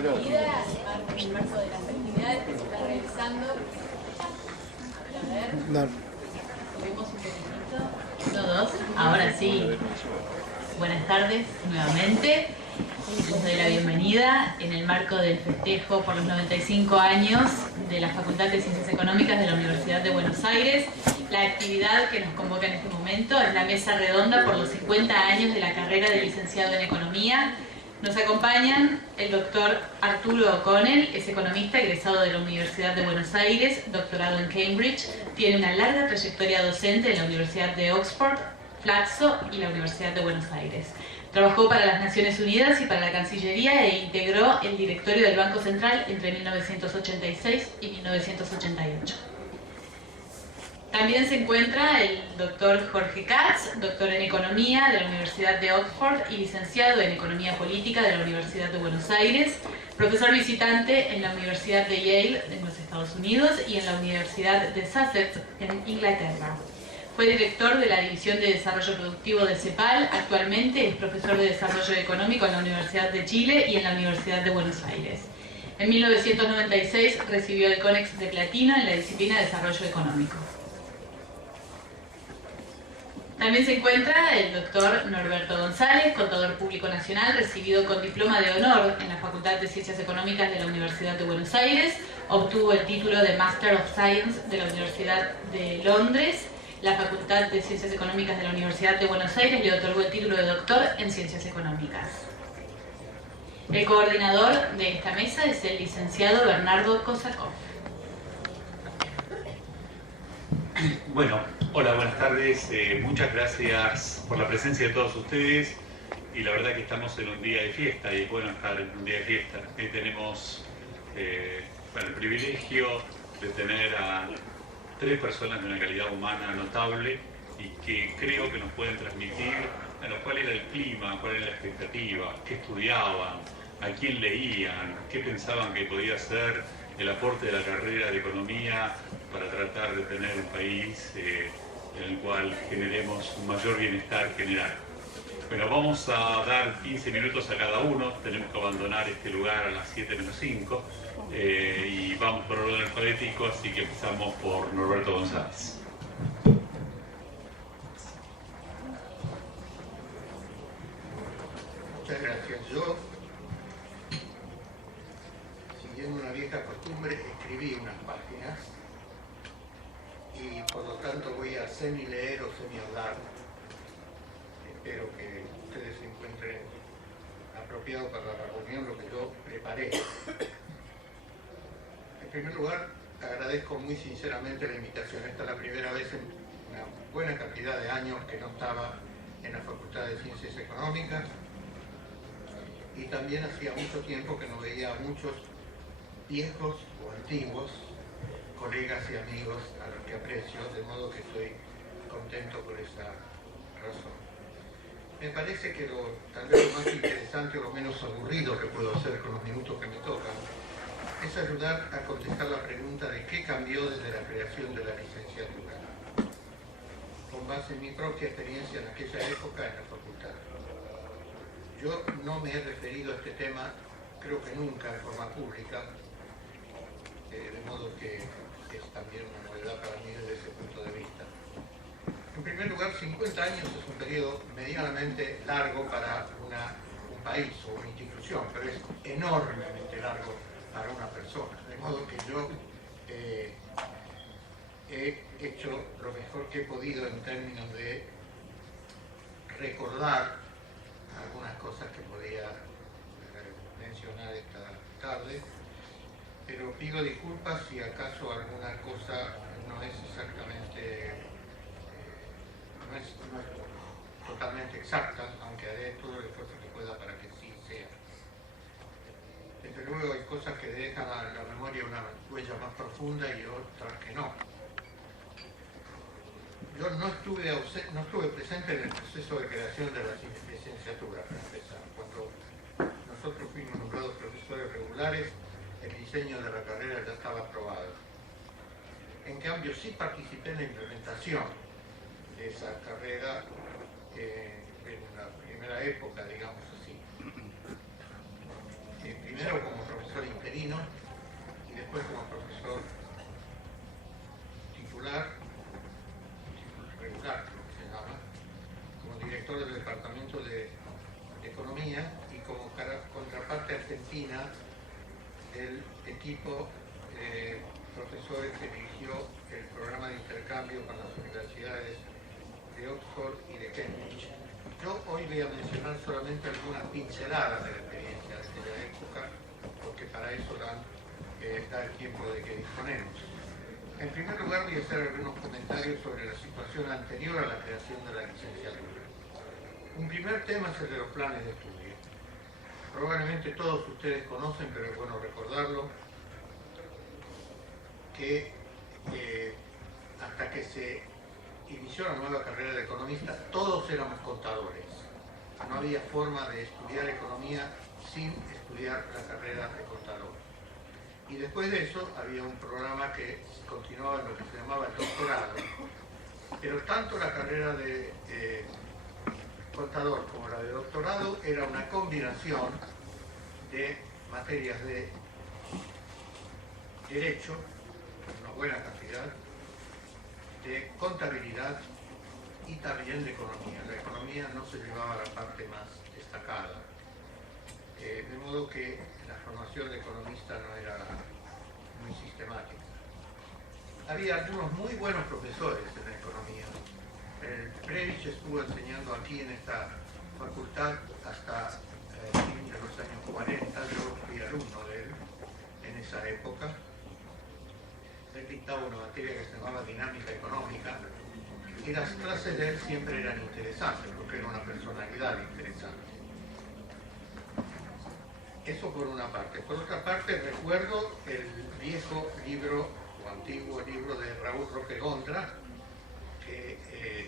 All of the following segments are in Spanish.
bienvenida en el marco de las actividades que se están realizando. A ver, subimos un poquitito. Todos, ahora sí. Buenas tardes nuevamente. Les doy la bienvenida en el marco del festejo por los 95 años de la Facultad de Ciencias Económicas de la Universidad de Buenos Aires. La actividad que nos convoca en este momento es la mesa redonda por los 50 años de la carrera de licenciado en Economía. Nos acompañan el doctor Arturo O'Connell, es economista egresado de la Universidad de Buenos Aires, doctorado en Cambridge, tiene una larga trayectoria docente en la Universidad de Oxford, Flaxo y la Universidad de Buenos Aires. Trabajó para las Naciones Unidas y para la Cancillería e integró el directorio del Banco Central entre 1986 y 1988. También se encuentra el doctor Jorge Katz, doctor en Economía de la Universidad de Oxford y licenciado en Economía Política de la Universidad de Buenos Aires, profesor visitante en la Universidad de Yale en los Estados Unidos y en la Universidad de Sussex en Inglaterra. Fue director de la División de Desarrollo Productivo de CEPAL, actualmente es profesor de Desarrollo Económico en la Universidad de Chile y en la Universidad de Buenos Aires. En 1996 recibió el CONEX de Platino en la disciplina de Desarrollo Económico. También se encuentra el doctor Norberto González, contador público nacional, recibido con diploma de honor en la Facultad de Ciencias Económicas de la Universidad de Buenos Aires, obtuvo el título de Master of Science de la Universidad de Londres. La Facultad de Ciencias Económicas de la Universidad de Buenos Aires le otorgó el título de doctor en Ciencias Económicas. El coordinador de esta mesa es el licenciado Bernardo Kosakov. Bueno, hola, buenas tardes. Muchas gracias por la presencia de todos ustedes. Y la verdad que estamos en un día de fiesta y es bueno estar en un día de fiesta. Hoy tenemos el privilegio de tener a tres personas de una calidad humana notable y que creo que nos pueden transmitir cuál era el clima, cuál era la expectativa, qué estudiaban, a quién leían, qué pensaban que podía ser el aporte de la carrera de Economía para tratar de tener un país en el cual generemos un mayor bienestar general. Bueno, vamos a dar 15 minutos a cada uno, tenemos que abandonar este lugar a las 7 menos 5 y vamos por orden alfabético, así que empezamos por Norberto González. Muchas gracias. Yo, siguiendo una vieja costumbre, escribí unas páginas y por lo tanto voy a semi-leer o semi-hablar. Espero que ustedes se encuentren apropiados para la reunión lo que yo preparé. En primer lugar, agradezco muy sinceramente la invitación. Esta es la primera vez en una buena cantidad de años que no estaba en la Facultad de Ciencias Económicas y también hacía mucho tiempo que no veía a muchos viejos o antiguos colegas y amigos a los que aprecio, de modo que estoy contento por esa razón. Me parece que tal vez lo más interesante o lo menos aburrido que puedo hacer con los minutos que me tocan es ayudar a contestar la pregunta de qué cambió desde la creación de la licenciatura, con base en mi propia experiencia en aquella época en la facultad. Yo no me he referido a este tema, creo que nunca, en forma pública, de modo que es también una novedad para mí desde ese punto de vista. En primer lugar, 50 años es un periodo medianamente largo para un país o una institución, pero es enormemente largo para una persona. De modo que yo he hecho lo mejor que he podido en términos de recordar algunas cosas que podía mencionar esta tarde, pero pido disculpas si acaso alguna cosa no es exactamente, no es totalmente exacta, aunque haré todo el esfuerzo que pueda para que sí sea. Desde luego hay cosas que dejan a la memoria una huella más profunda y otras que no. Yo no estuve presente en el proceso de creación de la licenciatura, para empezar. Cuando nosotros fuimos nombrados profesores regulares, el diseño de la carrera ya estaba aprobado. En cambio, sí participé en la implementación de esa carrera en la primera época, digamos así. Primero como interino y después como profesor titular, regular creo que se llama, como director del Departamento de Economía y como contraparte argentina del equipo de profesores que dirigió el programa de intercambio con las universidades de Oxford y de Cambridge. Yo hoy voy a mencionar solamente algunas pinceladas de la experiencia de aquella época, porque para eso da el tiempo de que disponemos. En primer lugar, voy a hacer algunos comentarios sobre la situación anterior a la creación de la licenciatura. Un primer tema es el de los planes de estudio. Probablemente todos ustedes conocen, pero es bueno recordarlo, que hasta que se inició la nueva carrera de economista, todos éramos contadores. No había forma de estudiar economía sin estudiar la carrera de contador. Y después de eso había un programa que continuaba en lo que se llamaba el doctorado. Pero tanto la carrera de contador como la de doctorado era una combinación de materias de derecho, una buena cantidad, de contabilidad y también de economía. La economía no se llevaba a la parte más destacada, de modo que la formación de economista no era muy sistemática. Había algunos muy buenos profesores en la economía. El Previch estuvo enseñando aquí en esta facultad hasta fin de los años 40, yo fui alumno de él en esa época. Él dictaba una materia que se llamaba dinámica económica y las clases de él siempre eran interesantes porque era una personalidad interesante. Eso por una parte. Por otra parte, recuerdo el viejo libro o antiguo libro de Raúl Roque Gondra, que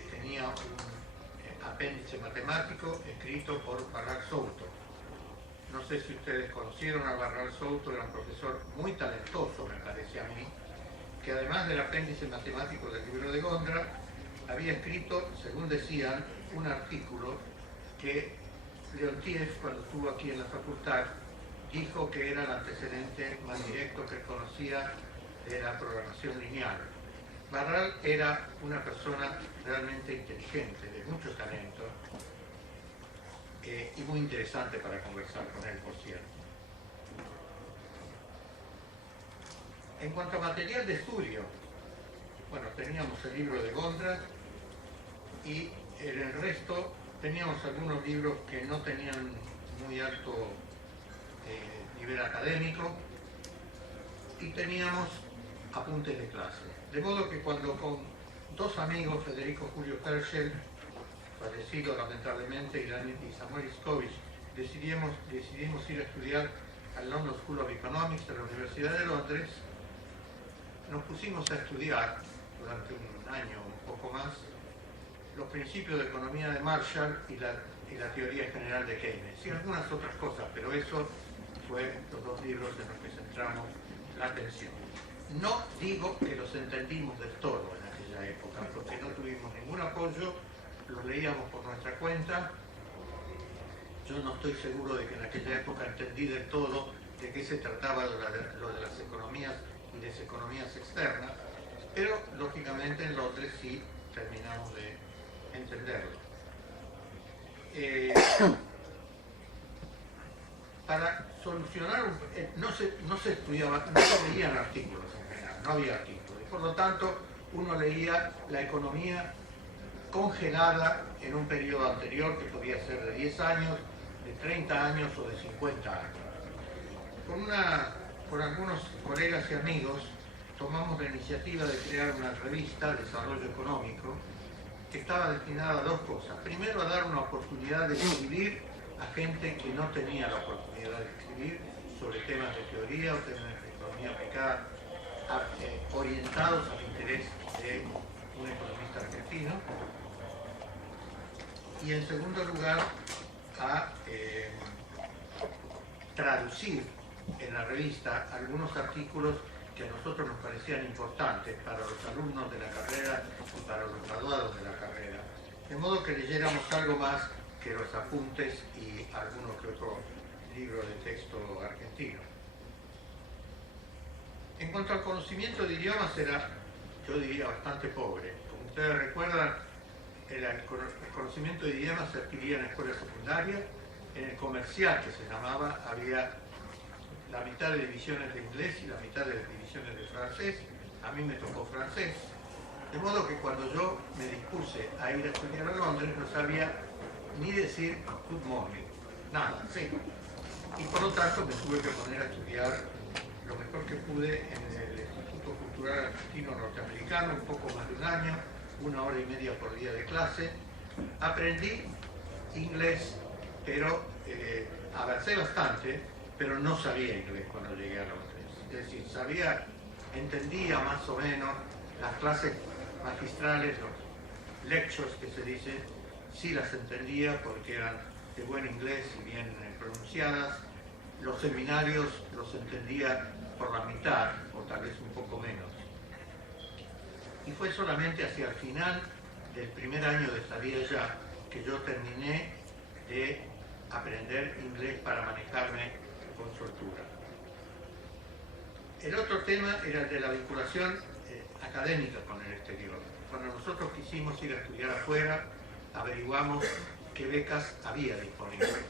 tenía un apéndice matemático escrito por Barral Souto. No sé si ustedes conocieron a Barral Souto, era un profesor muy talentoso, me parece a mí, que además del apéndice matemático del libro de Gondra, había escrito, según decían, un artículo que Leontiev, cuando estuvo aquí en la facultad, dijo que era el antecedente más directo que conocía de la programación lineal. Barral era una persona realmente inteligente, de mucho talento, y muy interesante para conversar con él, por cierto. En cuanto a material de estudio, bueno, teníamos el libro de Gondra y en el resto teníamos algunos libros que no tenían muy alto nivel académico y teníamos apuntes de clase. De modo que cuando con dos amigos, Federico Julio Herschel, fallecido lamentablemente, y Samuel Iskovich, decidimos ir a estudiar al London School of Economics de la Universidad de Londres, nos pusimos a estudiar durante un año o un poco más los principios de economía de Marshall y la teoría general de Keynes y algunas otras cosas, pero eso fue los dos libros en los que centramos la atención. No digo que los entendimos del todo en aquella época, porque no tuvimos ningún apoyo, los leíamos por nuestra cuenta. Yo no estoy seguro de que en aquella época entendí del todo de qué se trataba lo de las economías y las economías externas, pero lógicamente en Londres sí terminamos de entenderlo. Para solucionar, no se estudiaba, no se leían artículos en general, no había artículos, y por lo tanto uno leía la economía congelada en un periodo anterior que podía ser de 10 años, de 30 años o de 50 años. Con algunos colegas y amigos tomamos la iniciativa de crear una revista de desarrollo económico que estaba destinada a dos cosas. Primero, a dar una oportunidad de escribir a gente que no tenía la oportunidad de escribir sobre temas de teoría o temas de economía aplicada orientados al interés de un economista argentino. Y en segundo lugar, a traducir en la revista algunos artículos que a nosotros nos parecían importantes para los alumnos de la carrera y para los graduados de la carrera, de modo que leyéramos algo más que los apuntes y alguno que otro libro de texto argentino. En cuanto al conocimiento de idiomas, era, yo diría, bastante pobre. Como ustedes recuerdan, el conocimiento de idiomas se adquiría en la escuela secundaria. En el comercial, que se llamaba, había la mitad de divisiones de inglés y la mitad de divisiones de francés. A mí me tocó francés. De modo que cuando yo me dispuse a ir a estudiar a Londres, no sabía ni decir good morning, nada, cero. Y por lo tanto me tuve que poner a estudiar lo mejor que pude en el Instituto Cultural Argentino Norteamericano, un poco más de un año, 1 hora y media por día de clase. Aprendí inglés, pero avancé bastante, pero no sabía inglés cuando llegué a Londres. Es decir, entendía más o menos las clases magistrales, los lectures que se dicen, sí las entendía porque eran de buen inglés y bien pronunciadas. Los seminarios los entendía por la mitad, o tal vez un poco menos. Y fue solamente hacia el final del primer año de estadía ya que yo terminé de aprender inglés para manejarme con soltura. El otro tema era el de la vinculación académica con el exterior. Cuando nosotros quisimos ir a estudiar afuera, averiguamos qué becas había disponibles.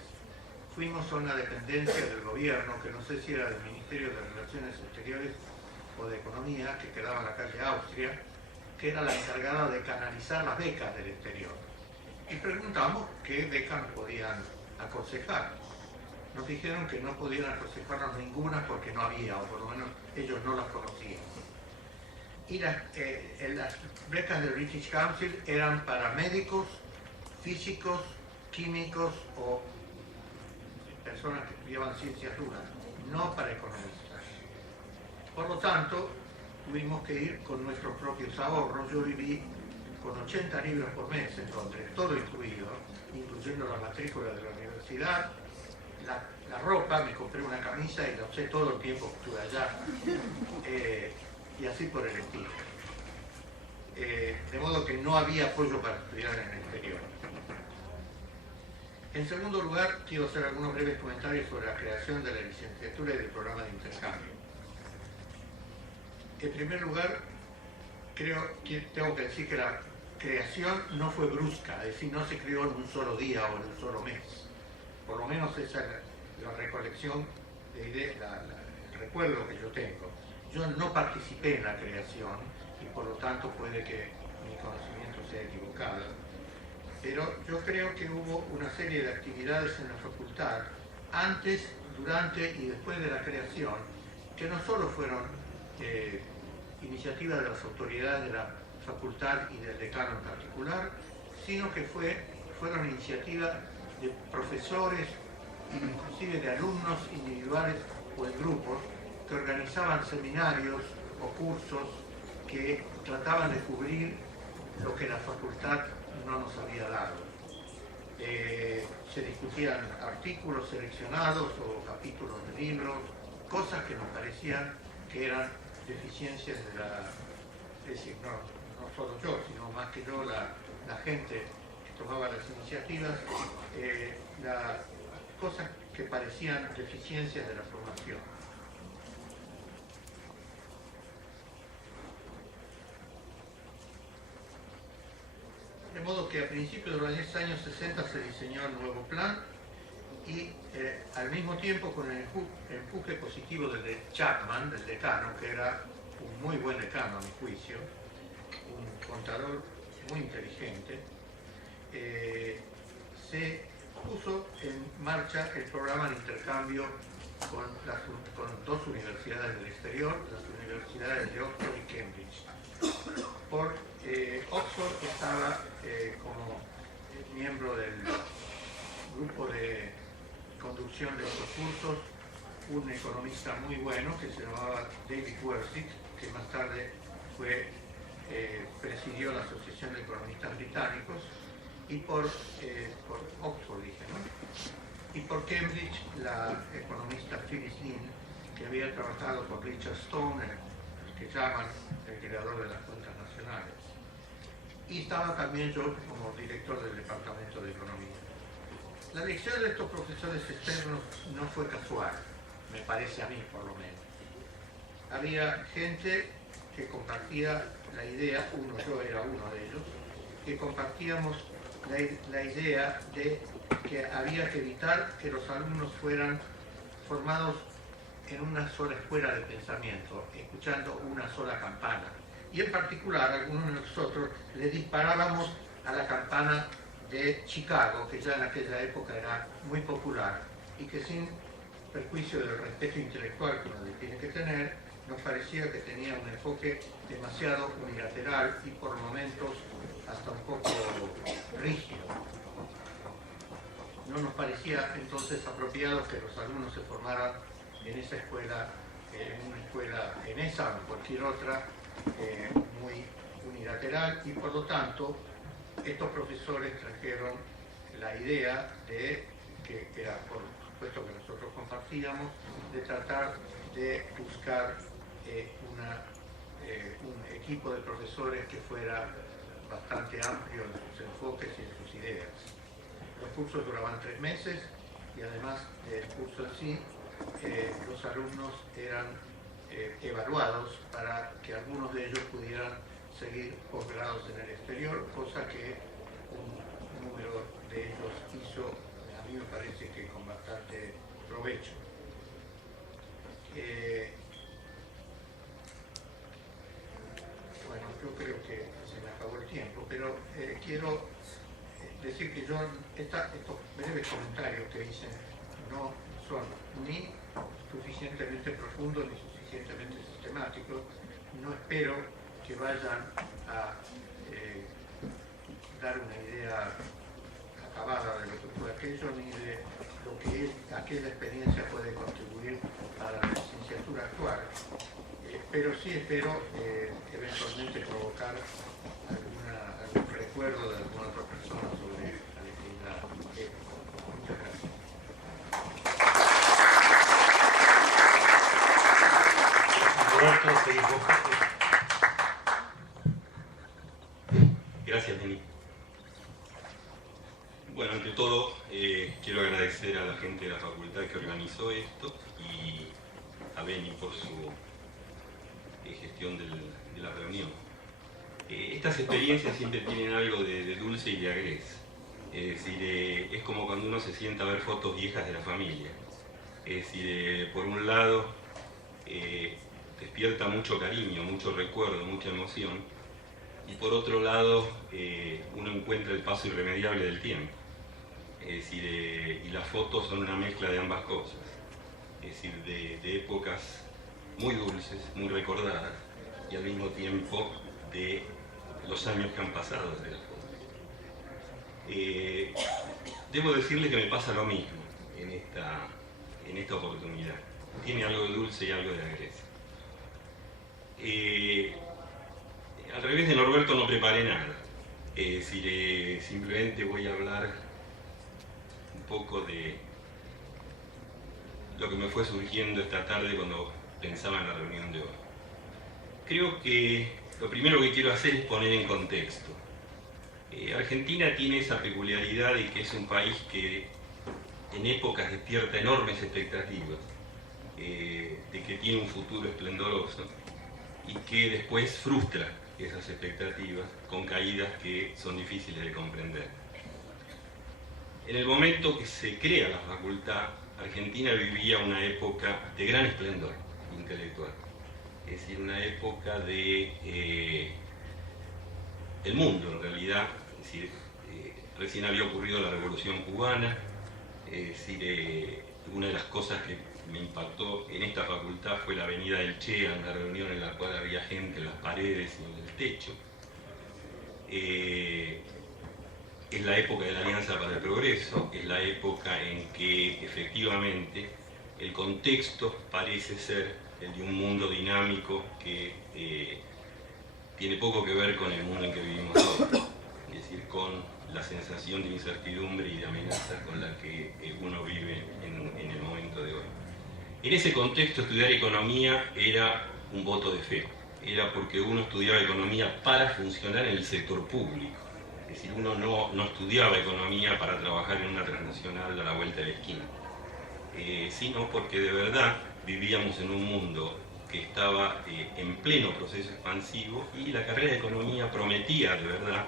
Fuimos a una dependencia del gobierno, que no sé si era del Ministerio de Relaciones Exteriores o de Economía, que quedaba en la calle Austria, que era la encargada de canalizar las becas del exterior. Y preguntamos qué becas nos podían aconsejar. Nos dijeron que no podían aconsejarnos ninguna porque no había, o por lo menos ellos no las conocían. Y las becas del British Council eran para médicos, físicos, químicos o personas que estudiaban ciencias duras, no para economistas. Por lo tanto, tuvimos que ir con nuestros propios ahorros. Yo viví con 80 libras por mes en Londres, todo incluido, incluyendo la matrícula de la universidad, la ropa, me compré una camisa y la usé todo el tiempo que estuve allá, y así por el estilo. De modo que no había apoyo para estudiar en el exterior. En segundo lugar, quiero hacer algunos breves comentarios sobre la creación de la licenciatura y del programa de intercambio. En primer lugar, tengo que decir que la creación no fue brusca, es decir, no se creó en un solo día o en un solo mes. Por lo menos esa es la recolección de ideas, el recuerdo que yo tengo. Yo no participé en la creación y por lo tanto puede que mi conocimiento sea equivocado. Pero yo creo que hubo una serie de actividades en la facultad, antes, durante y después de la creación, que no solo fueron iniciativas de las autoridades de la facultad y del decano en particular, sino que fueron iniciativas de profesores, inclusive de alumnos individuales o en grupos, que organizaban seminarios o cursos que trataban de cubrir lo que la facultad no nos había dado. Se discutían artículos seleccionados o capítulos de libros, cosas que nos parecían que eran deficiencias de es decir, no solo yo, sino más que yo, la gente que tomaba las iniciativas, cosas que parecían deficiencias de la formación. De modo que a principios de los años 60 se diseñó el nuevo plan y al mismo tiempo con el empuje positivo del Chapman, del decano, que era un muy buen decano a mi juicio, un contador muy inteligente, se puso en marcha el programa de intercambio con dos universidades del exterior, las universidades de Oxford y Cambridge. Oxford estaba como miembro del grupo de conducción de estos cursos un economista muy bueno que se llamaba David Wersick, que más tarde presidió la Asociación de Economistas Británicos, y por Oxford, dije, ¿no? Y por Cambridge, la economista Phyllis Lynn, que había trabajado con Richard Stone, el que llaman el creador de las cuentas nacionales. Y estaba también yo como director del Departamento de Economía. La elección de estos profesores externos no fue casual, me parece a mí por lo menos. había gente que compartía la idea, yo era uno de ellos, que compartíamos la idea de que había que evitar que los alumnos fueran formados en una sola escuela de pensamiento, escuchando una sola campana. Y en particular, algunos de nosotros le disparábamos a la campana de Chicago, que ya en aquella época era muy popular, y que sin perjuicio del respeto intelectual que uno le tiene que tener, nos parecía que tenía un enfoque demasiado unilateral y por momentos hasta un poco rígido. No nos parecía entonces apropiado que los alumnos se formaran en esa escuela, en una escuela, en esa o en cualquier otra, muy unilateral, y por lo tanto estos profesores trajeron la idea de, que era por supuesto que nosotros compartíamos, de tratar de buscar un equipo de profesores que fuera bastante amplio en sus enfoques y en sus ideas. Los cursos duraban 3 meses y además del curso en sí, los alumnos eran evaluados para que algunos de ellos pudieran seguir posgrados en el exterior, cosa que un número de ellos hizo, a mí me parece que con bastante provecho. Bueno, yo creo que se me acabó el tiempo, pero quiero decir que yo, estos breves comentarios que hice no son ni suficientemente profundos ni suficientemente sistemáticos. No espero que vayan a dar una idea acabada de lo que fue aquello, ni de lo que aquella experiencia puede contribuir a la licenciatura actual. Pero sí espero eventualmente provocar algún recuerdo de alguna otra persona sobre la época. Muchas gracias. Roberto, seguís vos. Gracias, Denis. Bueno, ante todo, quiero agradecer a la gente de la facultad que organizó esto y a Beni por su gestión de la reunión. Estas experiencias siempre tienen algo de dulce y de agres. Es decir, es como cuando uno se sienta a ver fotos viejas de la familia. Es decir, por un lado, despierta mucho cariño, mucho recuerdo, mucha emoción, y por otro lado, uno encuentra el paso irremediable del tiempo. Es decir, y las fotos son una mezcla de ambas cosas. Es decir, de épocas muy dulces, muy recordadas, y al mismo tiempo de los años que han pasado desde las fotos. Debo decirle que me pasa lo mismo en esta oportunidad. Tiene algo de dulce y algo de agres. Al revés de Norberto no preparé nada. Es decir, simplemente voy a hablar un poco de lo que me fue surgiendo esta tarde cuando pensaba en la reunión de hoy. Creo que lo primero que quiero hacer es poner en contexto. Argentina tiene esa peculiaridad de que es un país que en épocas despierta enormes expectativas, de que tiene un futuro esplendoroso y que después frustra esas expectativas con caídas que son difíciles de comprender. En el momento que se crea la facultad, Argentina vivía una época de gran esplendor intelectual, es decir, una época de el mundo en realidad, es decir, recién había ocurrido la Revolución Cubana, es decir, una de las cosas que me impactó en esta facultad fue la avenida del Che, en la reunión en la cual había gente en las paredes y en el techo. Es la época de la Alianza para el Progreso, es la época en que efectivamente el contexto parece ser el de un mundo dinámico que tiene poco que ver con el mundo en que vivimos hoy, es decir, con la sensación de incertidumbre y de amenaza con la que uno vive en el momento de hoy. En ese contexto, estudiar economía era un voto de fe, era porque uno estudiaba economía para funcionar en el sector público. Es decir, uno no estudiaba economía para trabajar en una transnacional a la vuelta de la esquina, sino porque de verdad vivíamos en un mundo que estaba en pleno proceso expansivo y la carrera de economía prometía de verdad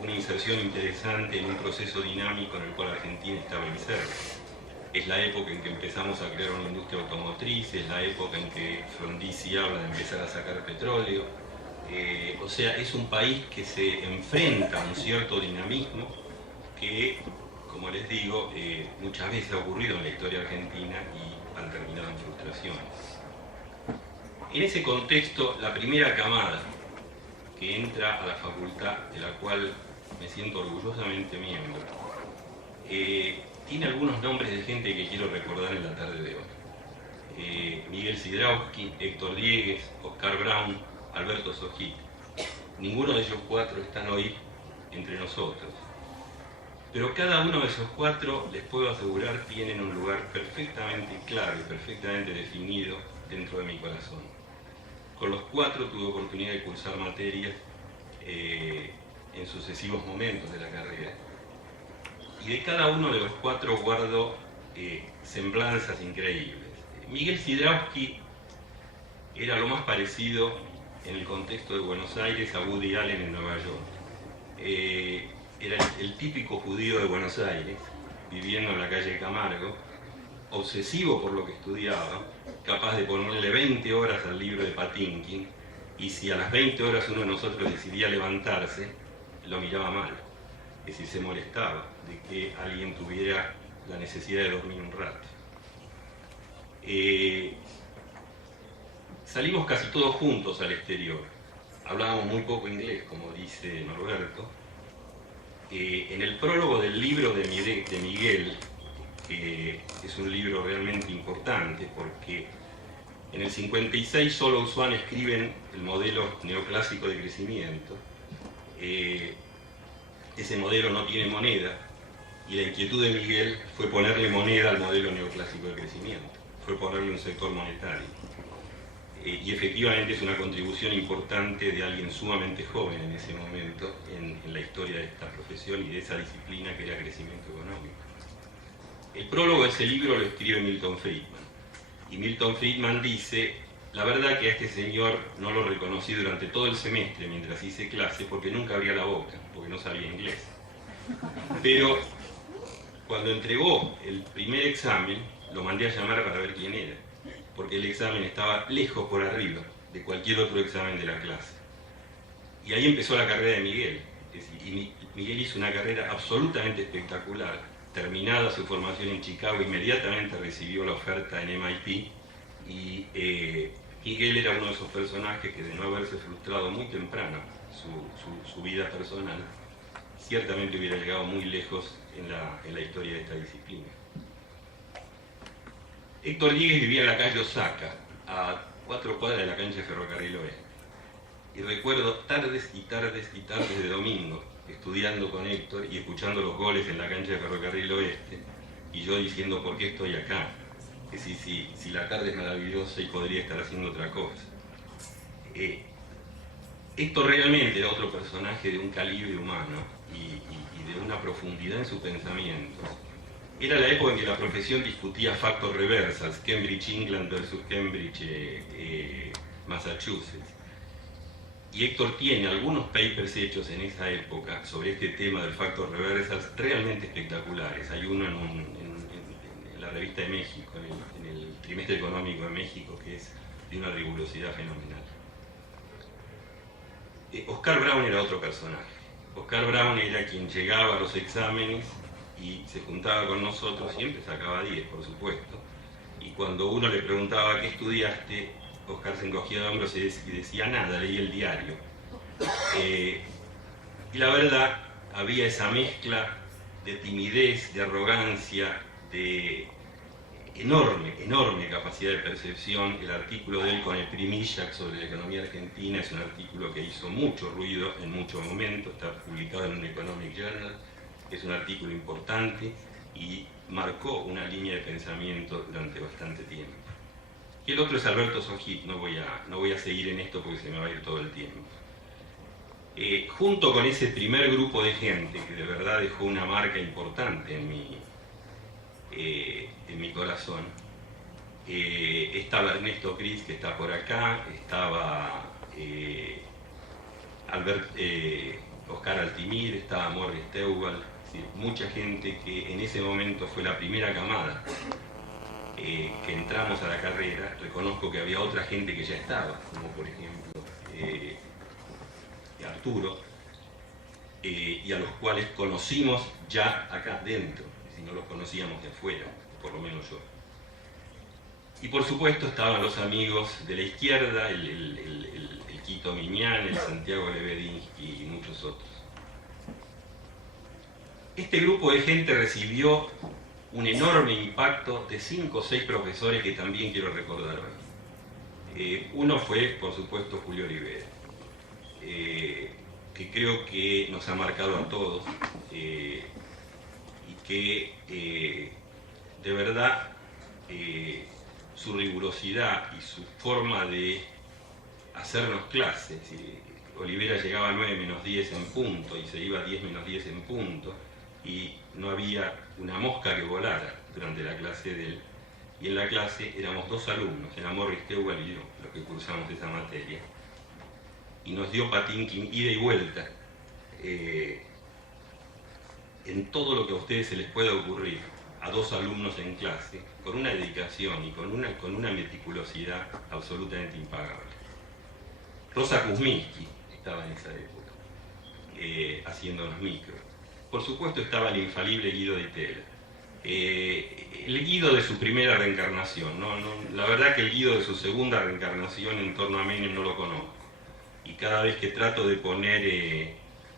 una inserción interesante en un proceso dinámico en el cual Argentina estaba inserta. Es la época en que empezamos a crear una industria automotriz, es la época en que Frondizi habla de empezar a sacar petróleo. O sea, es un país que se enfrenta a un cierto dinamismo que, como les digo, muchas veces ha ocurrido en la historia argentina y han terminado en frustraciones. En ese contexto, la primera camada que entra a la facultad, de la cual me siento orgullosamente miembro, tiene algunos nombres de gente que quiero recordar en la tarde de hoy. Miguel Sidrausky, Héctor Diegues, Oscar Brown, Alberto Sojit. Ninguno de ellos cuatro están hoy entre nosotros. Pero cada uno de esos cuatro, les puedo asegurar, tienen un lugar perfectamente claro y perfectamente definido dentro de mi corazón. Con los cuatro tuve oportunidad de cursar materias en sucesivos momentos de la carrera. Y de cada uno de los cuatro guardo semblanzas increíbles. Miguel Sidrausky era lo más parecido en el contexto de Buenos Aires a Woody Allen en Nueva York. Era el típico judío de Buenos Aires, viviendo en la calle Camargo, obsesivo por lo que estudiaba, capaz de ponerle 20 horas al libro de Patinkin, y si a las 20 horas uno de nosotros decidía levantarse, lo miraba mal. Es decir, se molestaba de que alguien tuviera la necesidad de dormir un rato. Salimos casi todos juntos al exterior. Hablábamos muy poco inglés, como dice Norberto. En el prólogo del libro de Miguel, que es un libro realmente importante porque en el 56 Solow Swan escriben el modelo neoclásico de crecimiento. Ese modelo no tiene moneda y la inquietud de Miguel fue ponerle moneda al modelo neoclásico de crecimiento, fue ponerle un sector monetario. Y efectivamente es una contribución importante de alguien sumamente joven en ese momento en la historia de esta profesión y de esa disciplina que era crecimiento económico. El prólogo de ese libro lo escribe Milton Friedman. Y Milton Friedman dice: la verdad que a este señor no lo reconocí durante todo el semestre mientras hice clase porque nunca abría la boca, porque no sabía inglés. Pero cuando entregó el primer examen, lo mandé a llamar para ver quién era, porque el examen estaba lejos por arriba de cualquier otro examen de la clase. Y ahí empezó la carrera de Miguel. Es decir, y Miguel hizo una carrera absolutamente espectacular. Terminada su formación en Chicago, inmediatamente recibió la oferta en MIT y Miguel era uno de esos personajes que, de no haberse frustrado muy temprano su vida personal, ciertamente hubiera llegado muy lejos en la historia de esta disciplina. Héctor Diegues vivía en la calle Osaka, a 4 cuadras de la cancha de Ferrocarril Oeste. Y recuerdo tardes y tardes y tardes de domingo, estudiando con Héctor y escuchando los goles en la cancha de Ferrocarril Oeste, y yo diciendo: ¿por qué estoy acá? Que si la tarde es maravillosa y podría estar haciendo otra cosa. Héctor realmente era otro personaje de un calibre humano y de una profundidad en su pensamiento. Era la época en que la profesión discutía factor reversals, Cambridge England versus Cambridge Massachusetts. Y Héctor tiene algunos papers hechos en esa época sobre este tema del factor reversals realmente espectaculares. Hay uno en la revista de México, en el trimestre económico de México, que es de una rigurosidad fenomenal. Oscar Brown era otro personaje. Oscar Brown era quien llegaba a los exámenes y se juntaba con nosotros, siempre sacaba 10, por supuesto, y cuando uno le preguntaba ¿qué estudiaste?, Oscar se encogía de hombros y decía: nada, leí el diario. Y la verdad, había esa mezcla de timidez, de arrogancia, de enorme capacidad de percepción. El artículo de él con el Primillac sobre la economía argentina es un artículo que hizo mucho ruido en muchos momentos, está publicado en un Economic Journal. Es un artículo importante y marcó una línea de pensamiento durante bastante tiempo. Y el otro es Alberto Sojit. No voy a seguir en esto porque se me va a ir todo el tiempo. Junto con ese primer grupo de gente que de verdad dejó una marca importante en mi corazón, estaba Ernesto Cris, que está por acá, estaba Oscar Altimir, estaba Morris Teubal, es decir, mucha gente que en ese momento fue la primera camada que entramos a la carrera. Reconozco que había otra gente que ya estaba, como por ejemplo Arturo, y a los cuales conocimos ya acá dentro, si no los conocíamos de afuera, por lo menos yo. Y por supuesto estaban los amigos de la izquierda, el Quito Miñán, el Santiago Lebedinsky y muchos otros. Este grupo de gente recibió un enorme impacto de 5 o 6 profesores que también quiero recordar hoy. Uno fue, por supuesto, Julio Rivera, que creo que nos ha marcado a todos y que de verdad su rigurosidad y su forma de hacernos clases, Olivera llegaba a 9 menos 10 en punto y se iba a 10 menos 10 en punto, y no había una mosca que volara durante la clase de él. Y en la clase éramos 2 alumnos, era Morris Teubal y yo, los que cursamos esa materia. Y nos dio patinkin ida y vuelta en todo lo que a ustedes se les pueda ocurrir, a 2 alumnos en clase, con una dedicación y con una meticulosidad absolutamente impagable. Rosa Kuzminski estaba en esa época, haciéndonos micro. Por supuesto estaba el infalible Guido Di Tella. El Guido de su primera reencarnación, la verdad que el Guido de su segunda reencarnación en torno a Menem no lo conozco. Y cada vez que trato de poner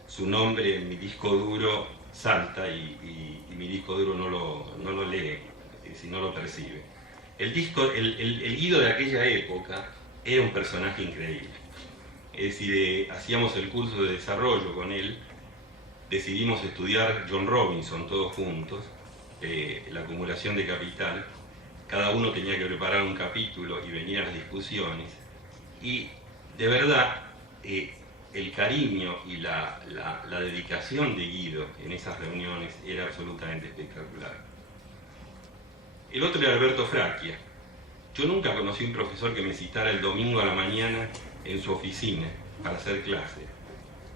su nombre en mi disco duro, salta y mi disco duro no lo lee, si no lo percibe. El Guido de aquella época era un personaje increíble. Es decir, hacíamos el curso de desarrollo con él, decidimos estudiar John Robinson todos juntos, la acumulación de capital. Cada uno tenía que preparar un capítulo y venir a las discusiones. Y de verdad, el cariño y la dedicación de Guido en esas reuniones era absolutamente espectacular. El otro era Alberto Fracchia. Yo nunca conocí un profesor que me citara el domingo a la mañana en su oficina para hacer clase.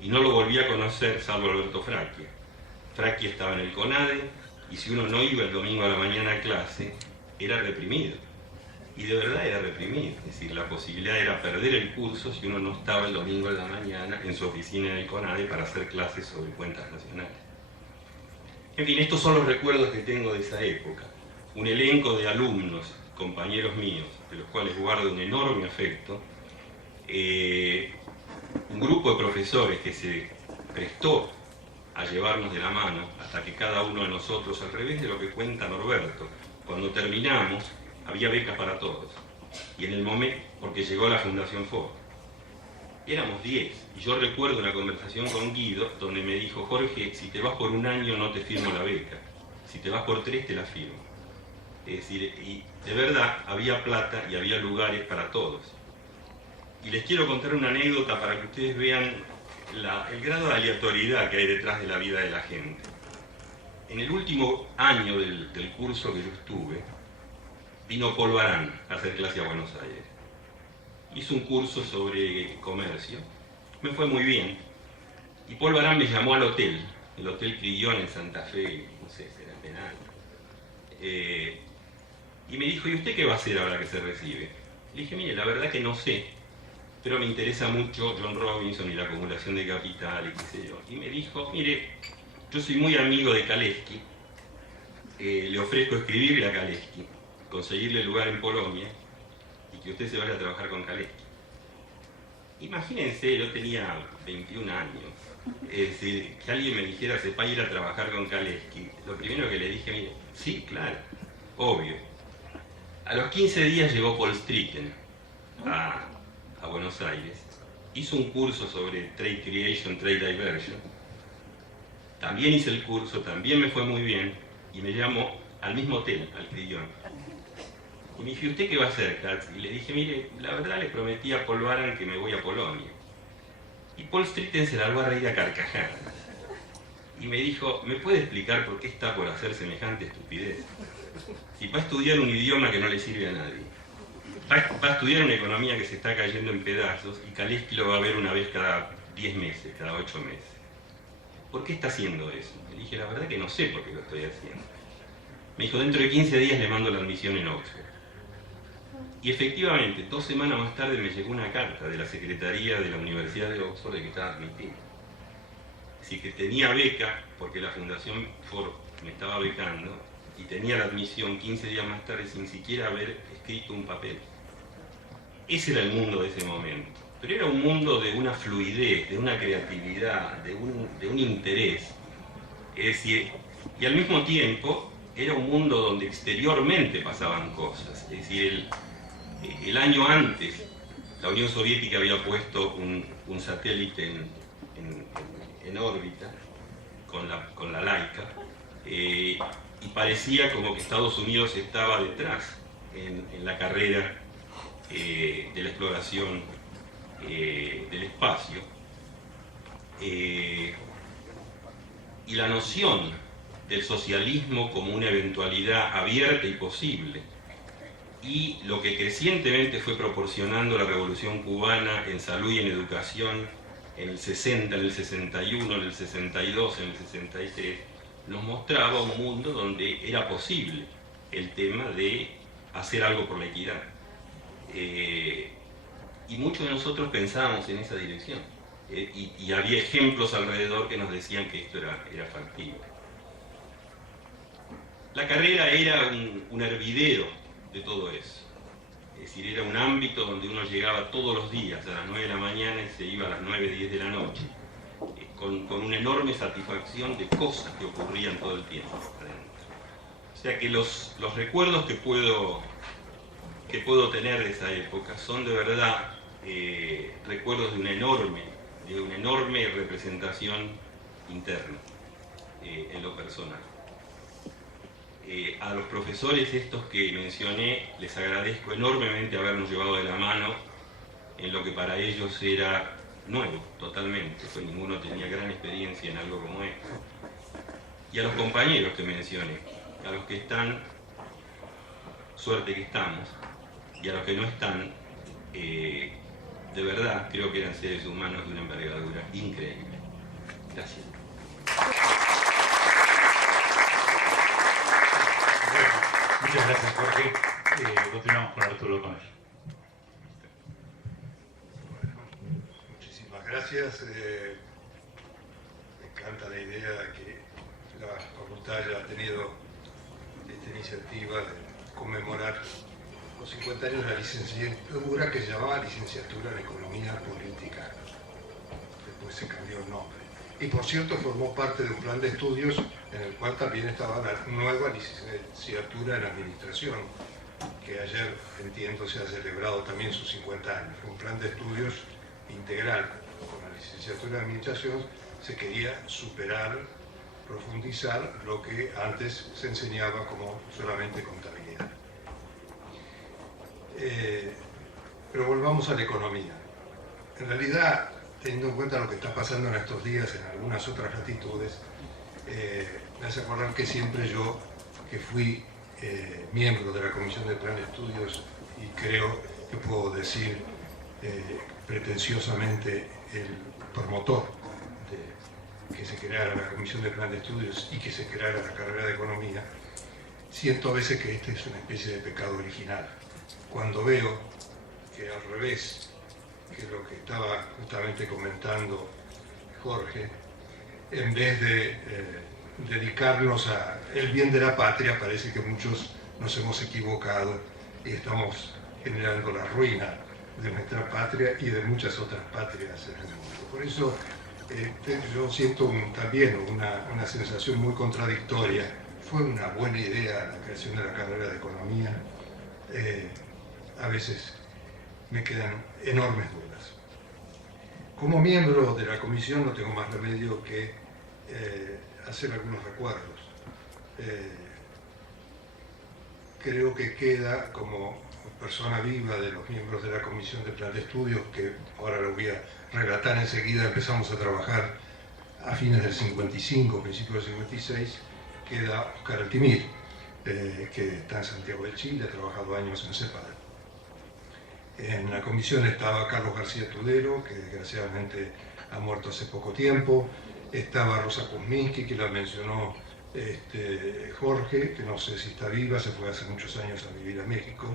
Y no lo volví a conocer salvo Alberto Fracchia. Fracchia estaba en el CONADE y si uno no iba el domingo a la mañana a clase, era reprimido. Y de verdad era reprimido. Es decir, la posibilidad era perder el curso si uno no estaba el domingo a la mañana en su oficina en el CONADE para hacer clases sobre cuentas nacionales. En fin, estos son los recuerdos que tengo de esa época. Un elenco de alumnos, compañeros míos, de los cuales guardo un enorme afecto. Un grupo de profesores que se prestó a llevarnos de la mano hasta que cada uno de nosotros, al revés de lo que cuenta Norberto, cuando terminamos había becas para todos. Y en el momento, porque llegó la Fundación Ford, éramos 10. Y yo recuerdo una conversación con Guido donde me dijo: Jorge, si te vas por 1 año no te firmo la beca, si te vas por 3 te la firmo. Es decir, y de verdad había plata y había lugares para todos. Y les quiero contar una anécdota para que ustedes vean el grado de aleatoriedad que hay detrás de la vida de la gente. En el último año del curso que yo estuve, vino Paul Baran a hacer clase a Buenos Aires. Hizo un curso sobre comercio, me fue muy bien. Y Paul Baran me llamó al hotel, el Hotel Crillon en Santa Fe, no sé, será penal. Y me dijo: ¿y usted qué va a hacer ahora que se recibe? Le dije: mire, la verdad que no sé, pero me interesa mucho John Robinson y la acumulación de capital y qué sé yo. Y me dijo: mire, yo soy muy amigo de Kaleski, le ofrezco escribirle a Kaleski, conseguirle lugar en Polonia y que usted se vaya a trabajar con Kaleski. Imagínense, yo tenía 21 años, es decir, que alguien me dijera: sepa ir a trabajar con Kaleski. Lo primero que le dije: mire, sí, claro, obvio. A los 15 días llegó Paul Stritten a Buenos Aires, hizo un curso sobre Trade Creation, Trade Diversion. También hice el curso, también me fue muy bien, y me llamó al mismo hotel, al Crillon. Y me dije: ¿usted qué va a hacer, Katz? Y le dije: mire, la verdad le prometí a Paul Baran que me voy a Polonia. Y Paul Stritten se largó a reír a carcajadas. Y me dijo: ¿me puede explicar por qué está por hacer semejante estupidez? Si va a estudiar un idioma que no le sirve a nadie, va a estudiar una economía que se está cayendo en pedazos y Kalinski lo va a ver una vez cada 10 meses, cada 8 meses. ¿Por qué está haciendo eso? Le dije, la verdad que no sé por qué lo estoy haciendo. Me dijo, dentro de 15 días le mando la admisión en Oxford. Y efectivamente, 2 semanas más tarde me llegó una carta de la Secretaría de la Universidad de Oxford de que estaba admitido. Así que tenía beca, porque la Fundación Ford me estaba becando, y tenía la admisión 15 días más tarde sin siquiera haber escrito un papel. Ese era el mundo de ese momento. Pero era un mundo de una fluidez, de una creatividad, de un interés. Es decir, y al mismo tiempo era un mundo donde exteriormente pasaban cosas. Es decir, el año antes, la Unión Soviética había puesto un satélite en órbita con la Laika, y parecía como que Estados Unidos estaba detrás en la carrera de la exploración del espacio. Y la noción del socialismo como una eventualidad abierta y posible, y lo que crecientemente fue proporcionando la Revolución Cubana en salud y en educación en el 60, en el 61, en el 62, en el 63, nos mostraba un mundo donde era posible el tema de hacer algo por la equidad. Y muchos de nosotros pensábamos en esa dirección. Y había ejemplos alrededor que nos decían que esto era factible. La carrera era un hervidero de todo eso. Es decir, era un ámbito donde uno llegaba todos los días a las 9 de la mañana y se iba a las 9, 10 de la noche, con una enorme satisfacción de cosas que ocurrían todo el tiempo adentro. O sea que los recuerdos que puedo tener de esa época son de verdad recuerdos de una enorme representación interna en lo personal. A los profesores estos que mencioné les agradezco enormemente habernos llevado de la mano en lo que para ellos era nuevo, totalmente, pues ninguno tenía gran experiencia en algo como esto. Y a los compañeros que mencioné, a los que están, suerte que estamos, y a los que no están, de verdad creo que eran seres humanos de una envergadura increíble. Gracias. Muchas gracias, Jorge. Continuamos con Arturo Conner. Bueno, muchísimas gracias. Me encanta la idea de que la facultad haya tenido esta iniciativa de conmemorar los 50 años de la licenciatura que se llamaba Licenciatura en Economía Política. Después se cambió el nombre. Y por cierto formó parte de un plan de estudios en el cual también estaba la nueva licenciatura en Administración, que ayer, entiendo, se ha celebrado también sus 50 años. Un plan de estudios integral. Con la licenciatura en Administración se quería superar, profundizar lo que antes se enseñaba como solamente contabilidad. Pero volvamos a la economía. En realidad, teniendo en cuenta lo que está pasando en estos días en algunas otras latitudes, me hace acordar que siempre yo, que fui miembro de la Comisión de Plan de Estudios y creo que puedo decir pretenciosamente el promotor de que se creara la Comisión de Plan de Estudios y que se creara la carrera de Economía, siento a veces que este es una especie de pecado original. Cuando veo que al revés, que lo que estaba justamente comentando Jorge, en vez de dedicarnos a el bien de la patria, parece que muchos nos hemos equivocado y estamos generando la ruina de nuestra patria y de muchas otras patrias en el mundo. Por eso yo siento también una sensación muy contradictoria. Fue una buena idea la creación de la carrera de Economía. A veces me quedan enormes dudas. Como miembro de la comisión no tengo más remedio que hacer algunos recuerdos. Creo que queda como persona viva de los miembros de la Comisión de Plan de Estudios, que ahora lo voy a relatar enseguida. Empezamos a trabajar a fines del 55, principios del 56, queda Oscar Altimir. que está en Santiago de Chile, ha trabajado años en CEPAL. En la comisión estaba Carlos García Tudero, que desgraciadamente ha muerto hace poco tiempo. Estaba Rosa Kuzminski, que la mencionó Jorge, que no sé si está viva, se fue hace muchos años a vivir a México.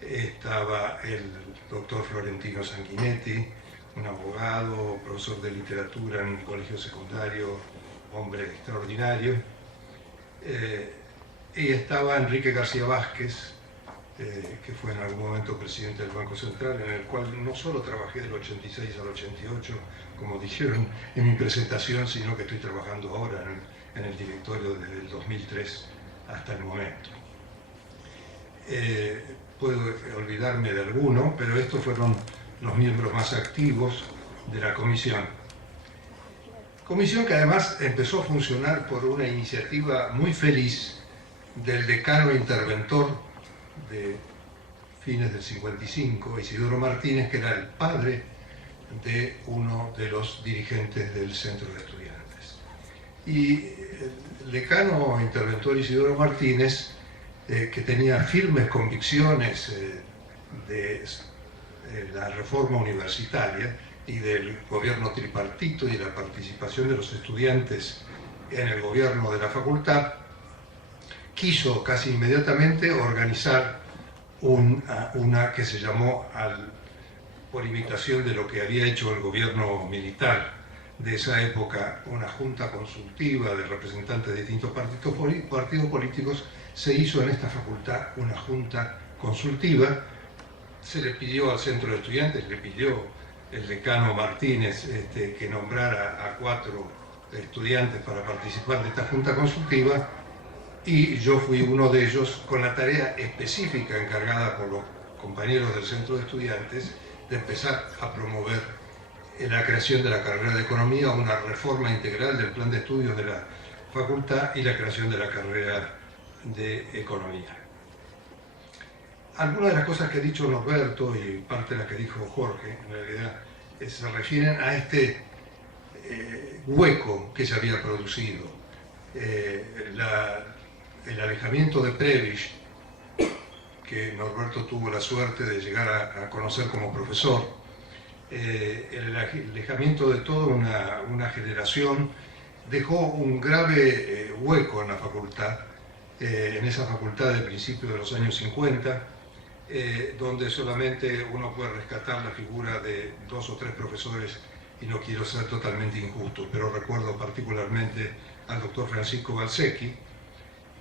Estaba el doctor Florentino Sanguinetti, un abogado, profesor de literatura en un colegio secundario, hombre extraordinario. Y estaba Enrique García Vázquez, que fue en algún momento presidente del Banco Central, en el cual no solo trabajé del 86 al 88, como dijeron en mi presentación, sino que estoy trabajando ahora en el directorio desde el 2003 hasta el momento. Puedo olvidarme de alguno, pero estos fueron los miembros más activos de la comisión. Comisión que además empezó a funcionar por una iniciativa muy feliz del decano interventor de fines del 55, Isidoro Martínez, que era el padre de uno de los dirigentes del Centro de Estudiantes. Y el decano interventor Isidoro Martínez, que tenía firmes convicciones de la reforma universitaria y del gobierno tripartito y la participación de los estudiantes en el gobierno de la facultad, quiso casi inmediatamente organizar una que se llamó, por imitación de lo que había hecho el gobierno militar de esa época, una junta consultiva de representantes de distintos partidos políticos. Se hizo en esta facultad una junta consultiva, se le pidió al Centro de Estudiantes, le pidió el decano Martínez que nombrara a 4 estudiantes para participar de esta junta consultiva, y yo fui uno de ellos con la tarea específica encargada por los compañeros del Centro de Estudiantes de empezar a promover la creación de la carrera de Economía, una reforma integral del plan de estudios de la facultad y la creación de la carrera de Economía. Algunas de las cosas que ha dicho Norberto y parte de las que dijo Jorge, en realidad, se refieren a este hueco que se había producido. El alejamiento de Prebisch, que Norberto tuvo la suerte de llegar a conocer como profesor, el alejamiento de toda una generación dejó un grave hueco en la facultad, en esa facultad de principios de los años 50, donde solamente uno puede rescatar la figura de 2 o 3 profesores, y no quiero ser totalmente injusto, pero recuerdo particularmente al doctor Francisco Balsecchi,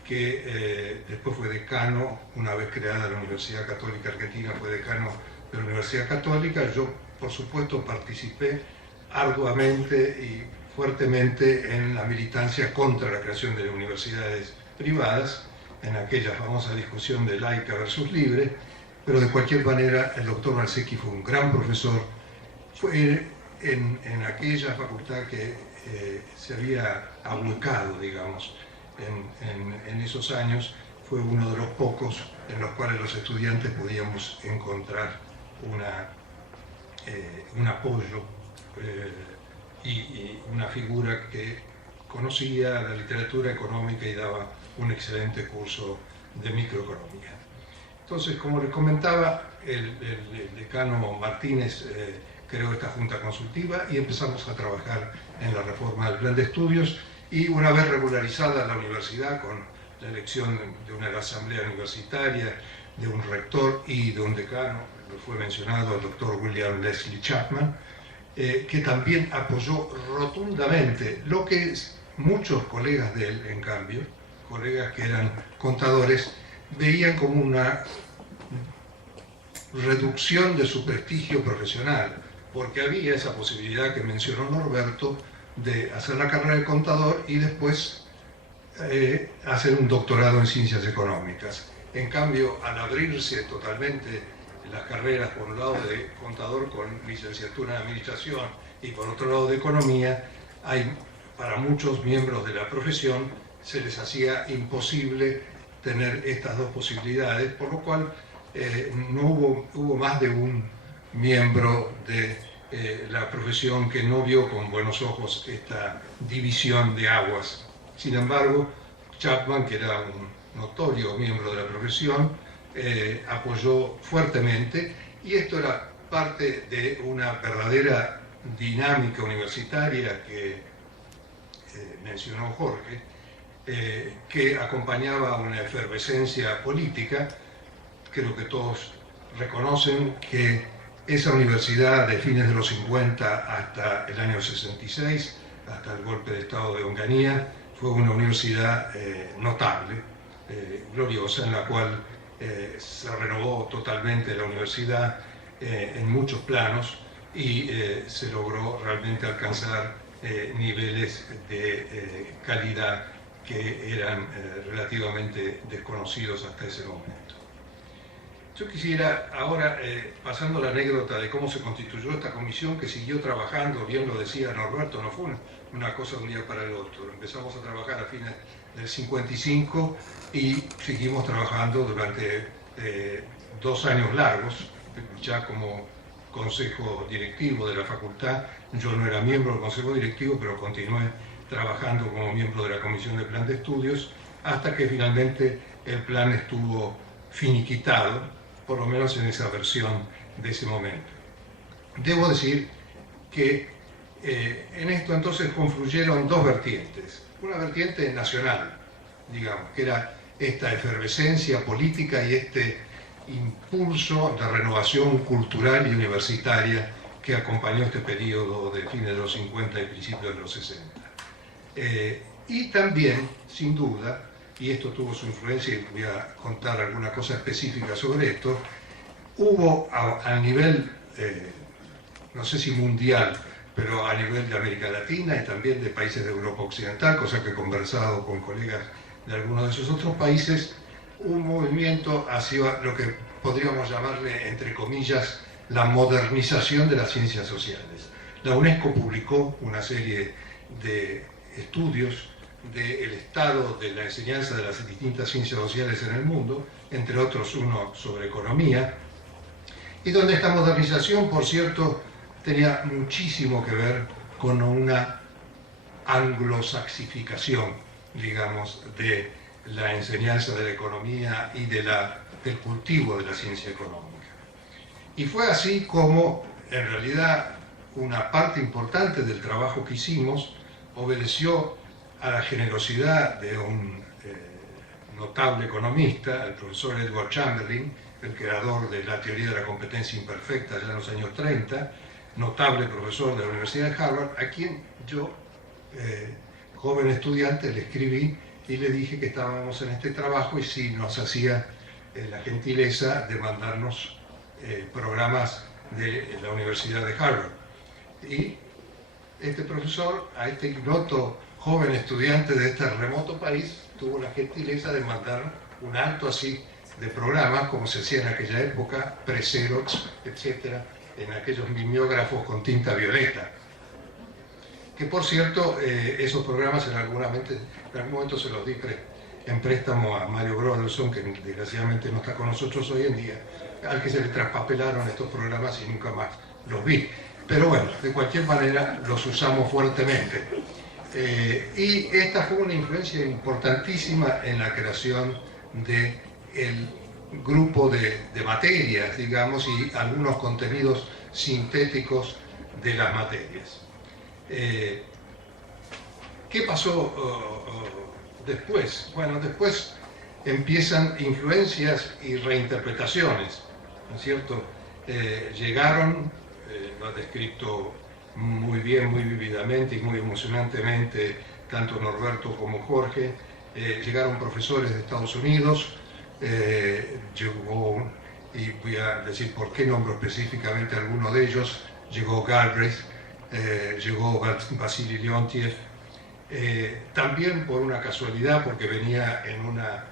que después fue decano, una vez creada la Universidad Católica Argentina, fue decano de la Universidad Católica. Yo, por supuesto, participé arduamente y fuertemente en la militancia contra la creación de las universidades privadas, en aquella famosa discusión de laica versus libre, pero de cualquier manera el doctor Balsecchi fue un gran profesor. Fue en aquella facultad que se había ahuecado, digamos, en esos años, fue uno de los pocos en los cuales los estudiantes podíamos encontrar un apoyo y una figura que conocía la literatura económica y daba un excelente curso de microeconomía. Entonces, como les comentaba, el decano Martínez creó esta junta consultiva y empezamos a trabajar en la reforma del plan de estudios, y una vez regularizada la universidad con la elección de una asamblea universitaria, de un rector y de un decano, lo fue mencionado el doctor William Leslie Chapman, que también apoyó rotundamente lo que muchos colegas de él, en cambio, colegas que eran contadores, veían como una reducción de su prestigio profesional, porque había esa posibilidad que mencionó Norberto de hacer la carrera de contador y después hacer un doctorado en ciencias económicas. En cambio, al abrirse totalmente las carreras, por un lado de contador con licenciatura en administración y por otro lado de economía, para muchos miembros de la profesión se les hacía imposible tener estas dos posibilidades, por lo cual no hubo más de un miembro de la profesión que no vio con buenos ojos esta división de aguas. Sin embargo, Chapman, que era notorio miembro de la profesión, apoyó fuertemente, y esto era parte de una verdadera dinámica universitaria que mencionó Jorge, que acompañaba una efervescencia política. Creo que todos reconocen que esa universidad de fines de los 50 hasta el año 66, hasta el golpe de Estado de Onganía, fue una universidad notable, gloriosa, en la cual se renovó totalmente la universidad en muchos planos, y se logró realmente alcanzar niveles de calidad que eran relativamente desconocidos hasta ese momento. Yo quisiera ahora, pasando la anécdota de cómo se constituyó esta comisión, que siguió trabajando, bien lo decía Norberto, no fue una cosa de un día para el otro. Empezamos a trabajar a fines del 55 y seguimos trabajando durante 2 años largos, ya como consejo directivo de la facultad. Yo no era miembro del consejo directivo, pero continué trabajando como miembro de la comisión de plan de estudios, hasta que finalmente el plan estuvo finiquitado, por lo menos en esa versión de ese momento. Debo decir que en esto entonces confluyeron 2 vertientes. Una vertiente nacional, digamos, que era esta efervescencia política y este impulso de renovación cultural y universitaria que acompañó este periodo de fines de los 50 y principios de los 60. Y también, sin duda, y esto tuvo su influencia, y voy a contar alguna cosa específica sobre esto, hubo a nivel, no sé si mundial, pero a nivel de América Latina y también de países de Europa Occidental, cosa que he conversado con colegas de algunos de esos otros países, un movimiento hacia lo que podríamos llamarle, entre comillas, la modernización de las ciencias sociales. La UNESCO publicó una serie de estudios del estado de la enseñanza de las distintas ciencias sociales en el mundo, entre otros uno sobre economía, y donde esta modernización, por cierto, tenía muchísimo que ver con una anglosaxificación, digamos, de la enseñanza de la economía y del cultivo de la ciencia económica. Y fue así como, en realidad, una parte importante del trabajo que hicimos obedeció a la generosidad de un notable economista, el profesor Edward Chamberlain, el creador de la teoría de la competencia imperfecta ya en los años 30, notable profesor de la Universidad de Harvard, a quien yo, joven estudiante, le escribí y le dije que estábamos en este trabajo y si nos hacía la gentileza de mandarnos programas de la Universidad de Harvard. Y este profesor, a este ignoto joven estudiante de este remoto país, tuvo la gentileza de mandar un alto así de programas, como se hacía en aquella época, pre-Xerox, etc., en aquellos mimeógrafos con tinta violeta. Que por cierto, esos programas en algún momento se los di en préstamo a Mario Broderson, que desgraciadamente no está con nosotros hoy en día, al que se le traspapelaron estos programas y nunca más los vi. Pero bueno, de cualquier manera los usamos fuertemente. Y esta fue una influencia importantísima en la creación del grupo de materias, digamos, y algunos contenidos sintéticos de las materias. ¿Qué pasó después? Bueno, después empiezan influencias y reinterpretaciones, ¿no es cierto? Llegaron, lo ha descrito muy bien, muy vívidamente y muy emocionantemente tanto Norberto como Jorge, llegaron profesores de Estados Unidos, llegó, y voy a decir por qué nombro específicamente a alguno de ellos, llegó Galbraith, llegó Vasily Leontiev, también por una casualidad, porque venía en una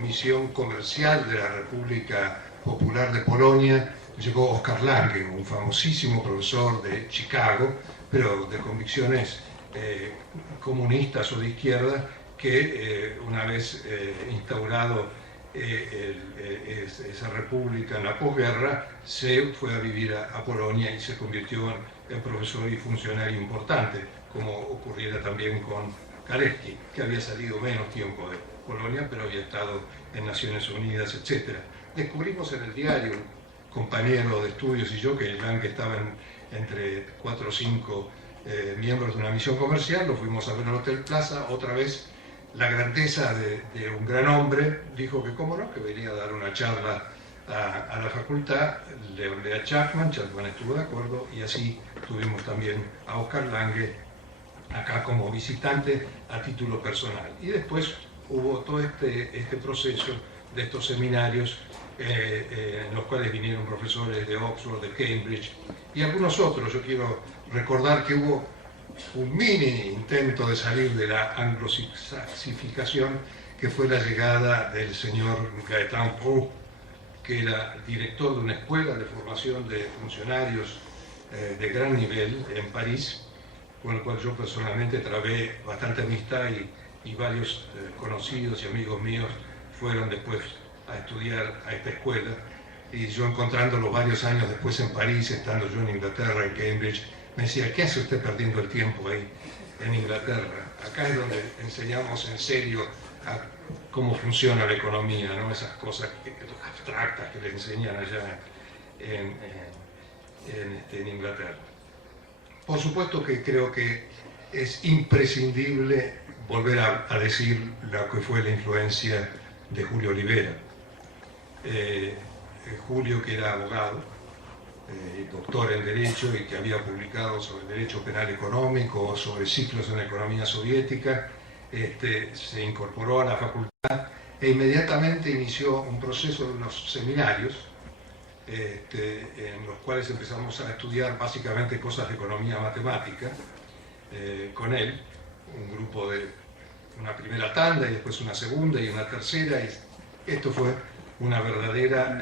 misión comercial de la República Popular de Polonia, llegó Oscar Lange, un famosísimo profesor de Chicago, pero de convicciones comunistas o de izquierda, que una vez instaurado esa república en la posguerra, se fue a vivir a Polonia y se convirtió en profesor y funcionario importante, como ocurriera también con Kalecki, que había salido menos tiempo de Polonia, pero había estado en Naciones Unidas, etc. Descubrimos en el diario, un compañero de estudios y yo, que Lange estaba entre 4 o 5 miembros de una misión comercial, lo fuimos a ver al Hotel Plaza, otra vez la grandeza de un gran hombre, dijo que cómo no, que venía a dar una charla a la facultad, le hablé a Chapman estuvo de acuerdo, y así tuvimos también a Oscar Lange acá como visitante a título personal. Y después hubo todo este proceso de estos seminarios en los cuales vinieron profesores de Oxford, de Cambridge y algunos otros. Yo quiero recordar que hubo un mini intento de salir de la anglosificación, que fue la llegada del señor Gaëtan Proulx, que era director de una escuela de formación de funcionarios de gran nivel en París, con el cual yo personalmente trabé bastante amistad, y varios conocidos y amigos míos fueron después a estudiar a esta escuela, y yo encontrándolo varios años después en París, estando yo en Inglaterra, en Cambridge, me decía: ¿qué hace usted perdiendo el tiempo ahí en Inglaterra? Acá es donde enseñamos en serio cómo funciona la economía, ¿no? Esas cosas abstractas que le enseñan allá en Inglaterra. Por supuesto que creo que es imprescindible volver a decir lo que fue la influencia de Julio Olivera. Julio, que era abogado, doctor en Derecho, y que había publicado sobre Derecho Penal Económico, sobre ciclos en la economía soviética, se incorporó a la facultad e inmediatamente inició un proceso de unos seminarios en los cuales empezamos a estudiar básicamente cosas de economía matemática con él, un grupo de una primera tanda y después una segunda y una tercera, y esto fue una verdadera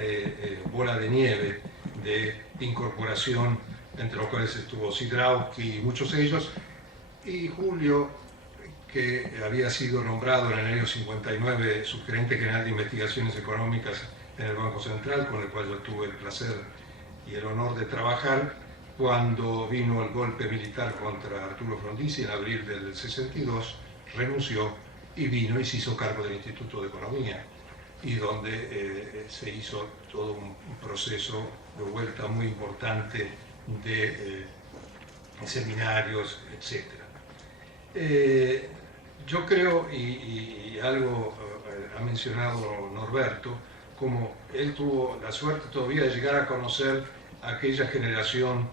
bola de nieve de incorporación, entre los cuales estuvo Sidrausky y muchos de ellos, y Julio, que había sido nombrado en el año 59 subgerente general de investigaciones económicas en el Banco Central, con el cual yo tuve el placer y el honor de trabajar cuando vino el golpe militar contra Arturo Frondizi en abril del 62, renunció y vino y se hizo cargo del Instituto de Economía, y donde se hizo todo un proceso de vuelta muy importante de seminarios, etc. Yo creo, y algo ha mencionado Norberto, como él tuvo la suerte todavía de llegar a conocer aquella generación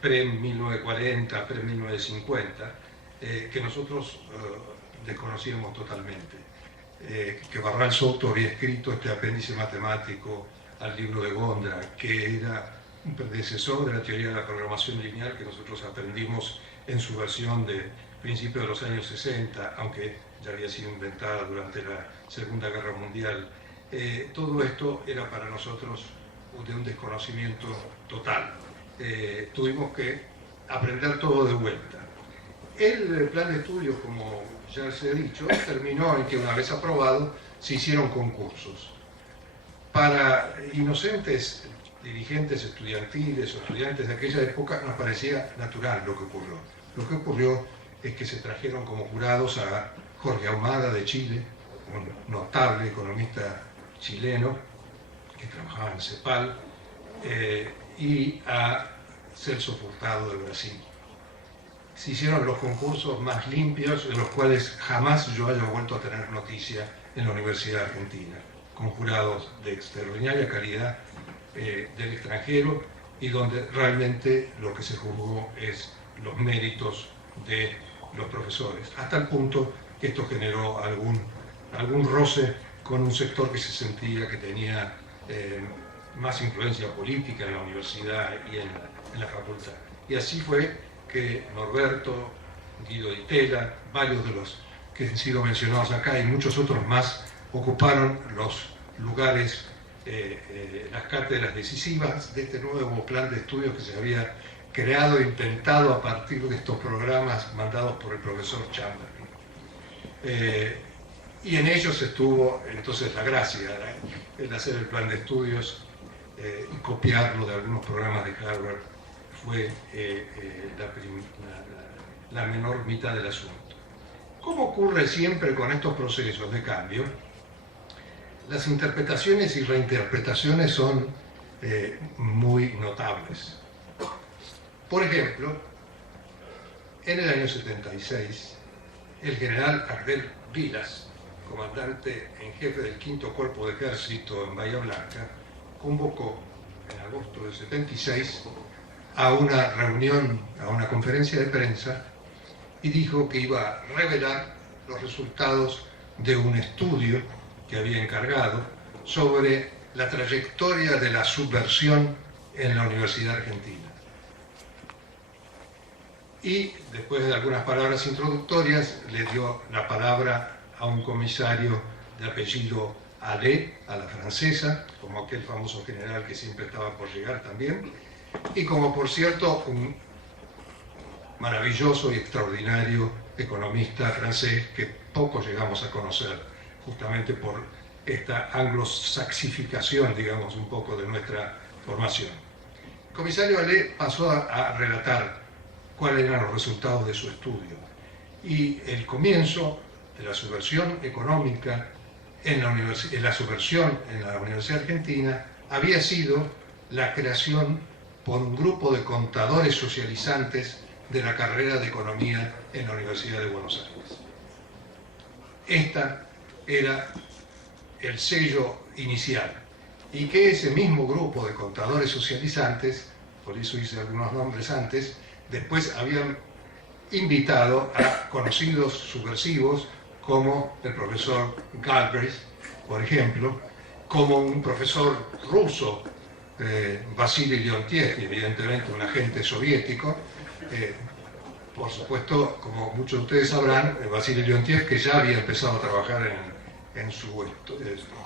pre-1940, pre-1950, que nosotros desconocíamos totalmente. Que Barral Soto había escrito este apéndice matemático al libro de Gondra, que era un predecesor de la teoría de la programación lineal que nosotros aprendimos en su versión de principios de los años 60, aunque ya había sido inventada durante la Segunda Guerra Mundial. Todo esto era para nosotros de un desconocimiento total. Tuvimos que aprender todo de vuelta. El plan de estudios, como ya se ha dicho, terminó en que una vez aprobado se hicieron concursos. Para inocentes dirigentes estudiantiles o estudiantes de aquella época nos parecía natural lo que ocurrió. Lo que ocurrió es que se trajeron como jurados a Jorge Ahumada de Chile, un notable economista chileno que trabajaba en CEPAL, y a Celso Furtado de Brasil. Se hicieron los concursos más limpios, de los cuales jamás yo haya vuelto a tener noticia en la Universidad Argentina, con jurados de extraordinaria calidad del extranjero, y donde realmente lo que se juzgó es los méritos de los profesores, hasta el punto que esto generó algún roce con un sector que se sentía que tenía más influencia política en la universidad y en la facultad. Y así fue que Norberto, Guido Di Tella, varios de los que han sido mencionados acá y muchos otros más ocuparon los lugares, las cátedras decisivas de este nuevo plan de estudios que se había creado e intentado a partir de estos programas mandados por el profesor Chamberlain. Y en ellos estuvo entonces la gracia, el hacer el plan de estudios y copiarlo de algunos programas de Harvard fue la menor mitad del asunto. Como ocurre siempre con estos procesos de cambio, las interpretaciones y reinterpretaciones son muy notables. Por ejemplo, en el año 76, el general Ardel Vilas, comandante en jefe del Quinto Cuerpo de Ejército en Bahía Blanca, convocó en agosto del 76 a una reunión, a una conferencia de prensa, y dijo que iba a revelar los resultados de un estudio que había encargado sobre la trayectoria de la subversión en la Universidad Argentina. Y después de algunas palabras introductorias le dio la palabra a un comisario de apellido Allais, a la francesa, como aquel famoso general que siempre estaba por llegar también, y como por cierto un maravilloso y extraordinario economista francés que poco llegamos a conocer, justamente por esta anglosaxificación, digamos, un poco de nuestra formación. El comisario Allais pasó a relatar cuáles eran los resultados de su estudio, y el comienzo de la subversión económica la subversión en la Universidad Argentina había sido la creación por un grupo de contadores socializantes de la carrera de Economía en la Universidad de Buenos Aires. Esta era el sello inicial, y que ese mismo grupo de contadores socializantes, por eso hice algunos nombres antes, después habían invitado a conocidos subversivos como el profesor Galbraith, por ejemplo, como un profesor ruso, Vasily Leontiev, evidentemente un agente soviético. Por supuesto, como muchos de ustedes sabrán, Vasily Leontiev, que ya había empezado a trabajar en su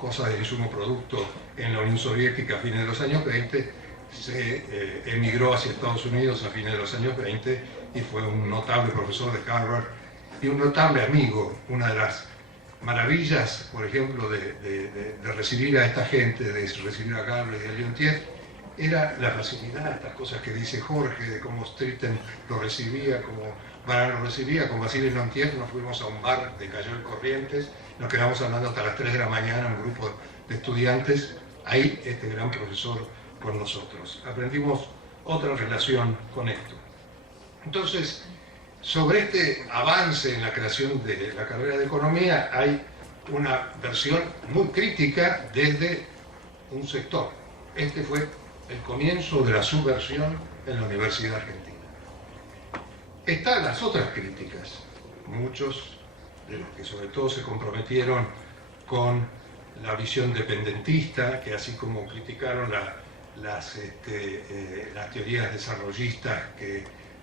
cosa de insumo producto en la Unión Soviética a fines de los años 20, se emigró hacia Estados Unidos a fines de los años 20 y fue un notable profesor de Harvard y un notable amigo. Una de las maravillas, por ejemplo, de recibir a esta gente, de recibir a Galbraith y a Leontiev, era la facilidad, estas cosas que dice Jorge, de cómo Stritten lo recibía, cómo Barán lo recibía. Con Vasily Leontiev nos fuimos a un bar de Cayo de Corrientes, nos quedamos hablando hasta las 3 de la mañana, un grupo de estudiantes, ahí este gran profesor con nosotros. Aprendimos otra relación con esto. Entonces, sobre este avance en la creación de la carrera de Economía hay una versión muy crítica desde un sector. Este fue el comienzo de la subversión en la Universidad Argentina. Están las otras críticas, muchos de los que sobre todo se comprometieron con la visión dependentista, que así como criticaron las teorías desarrollistas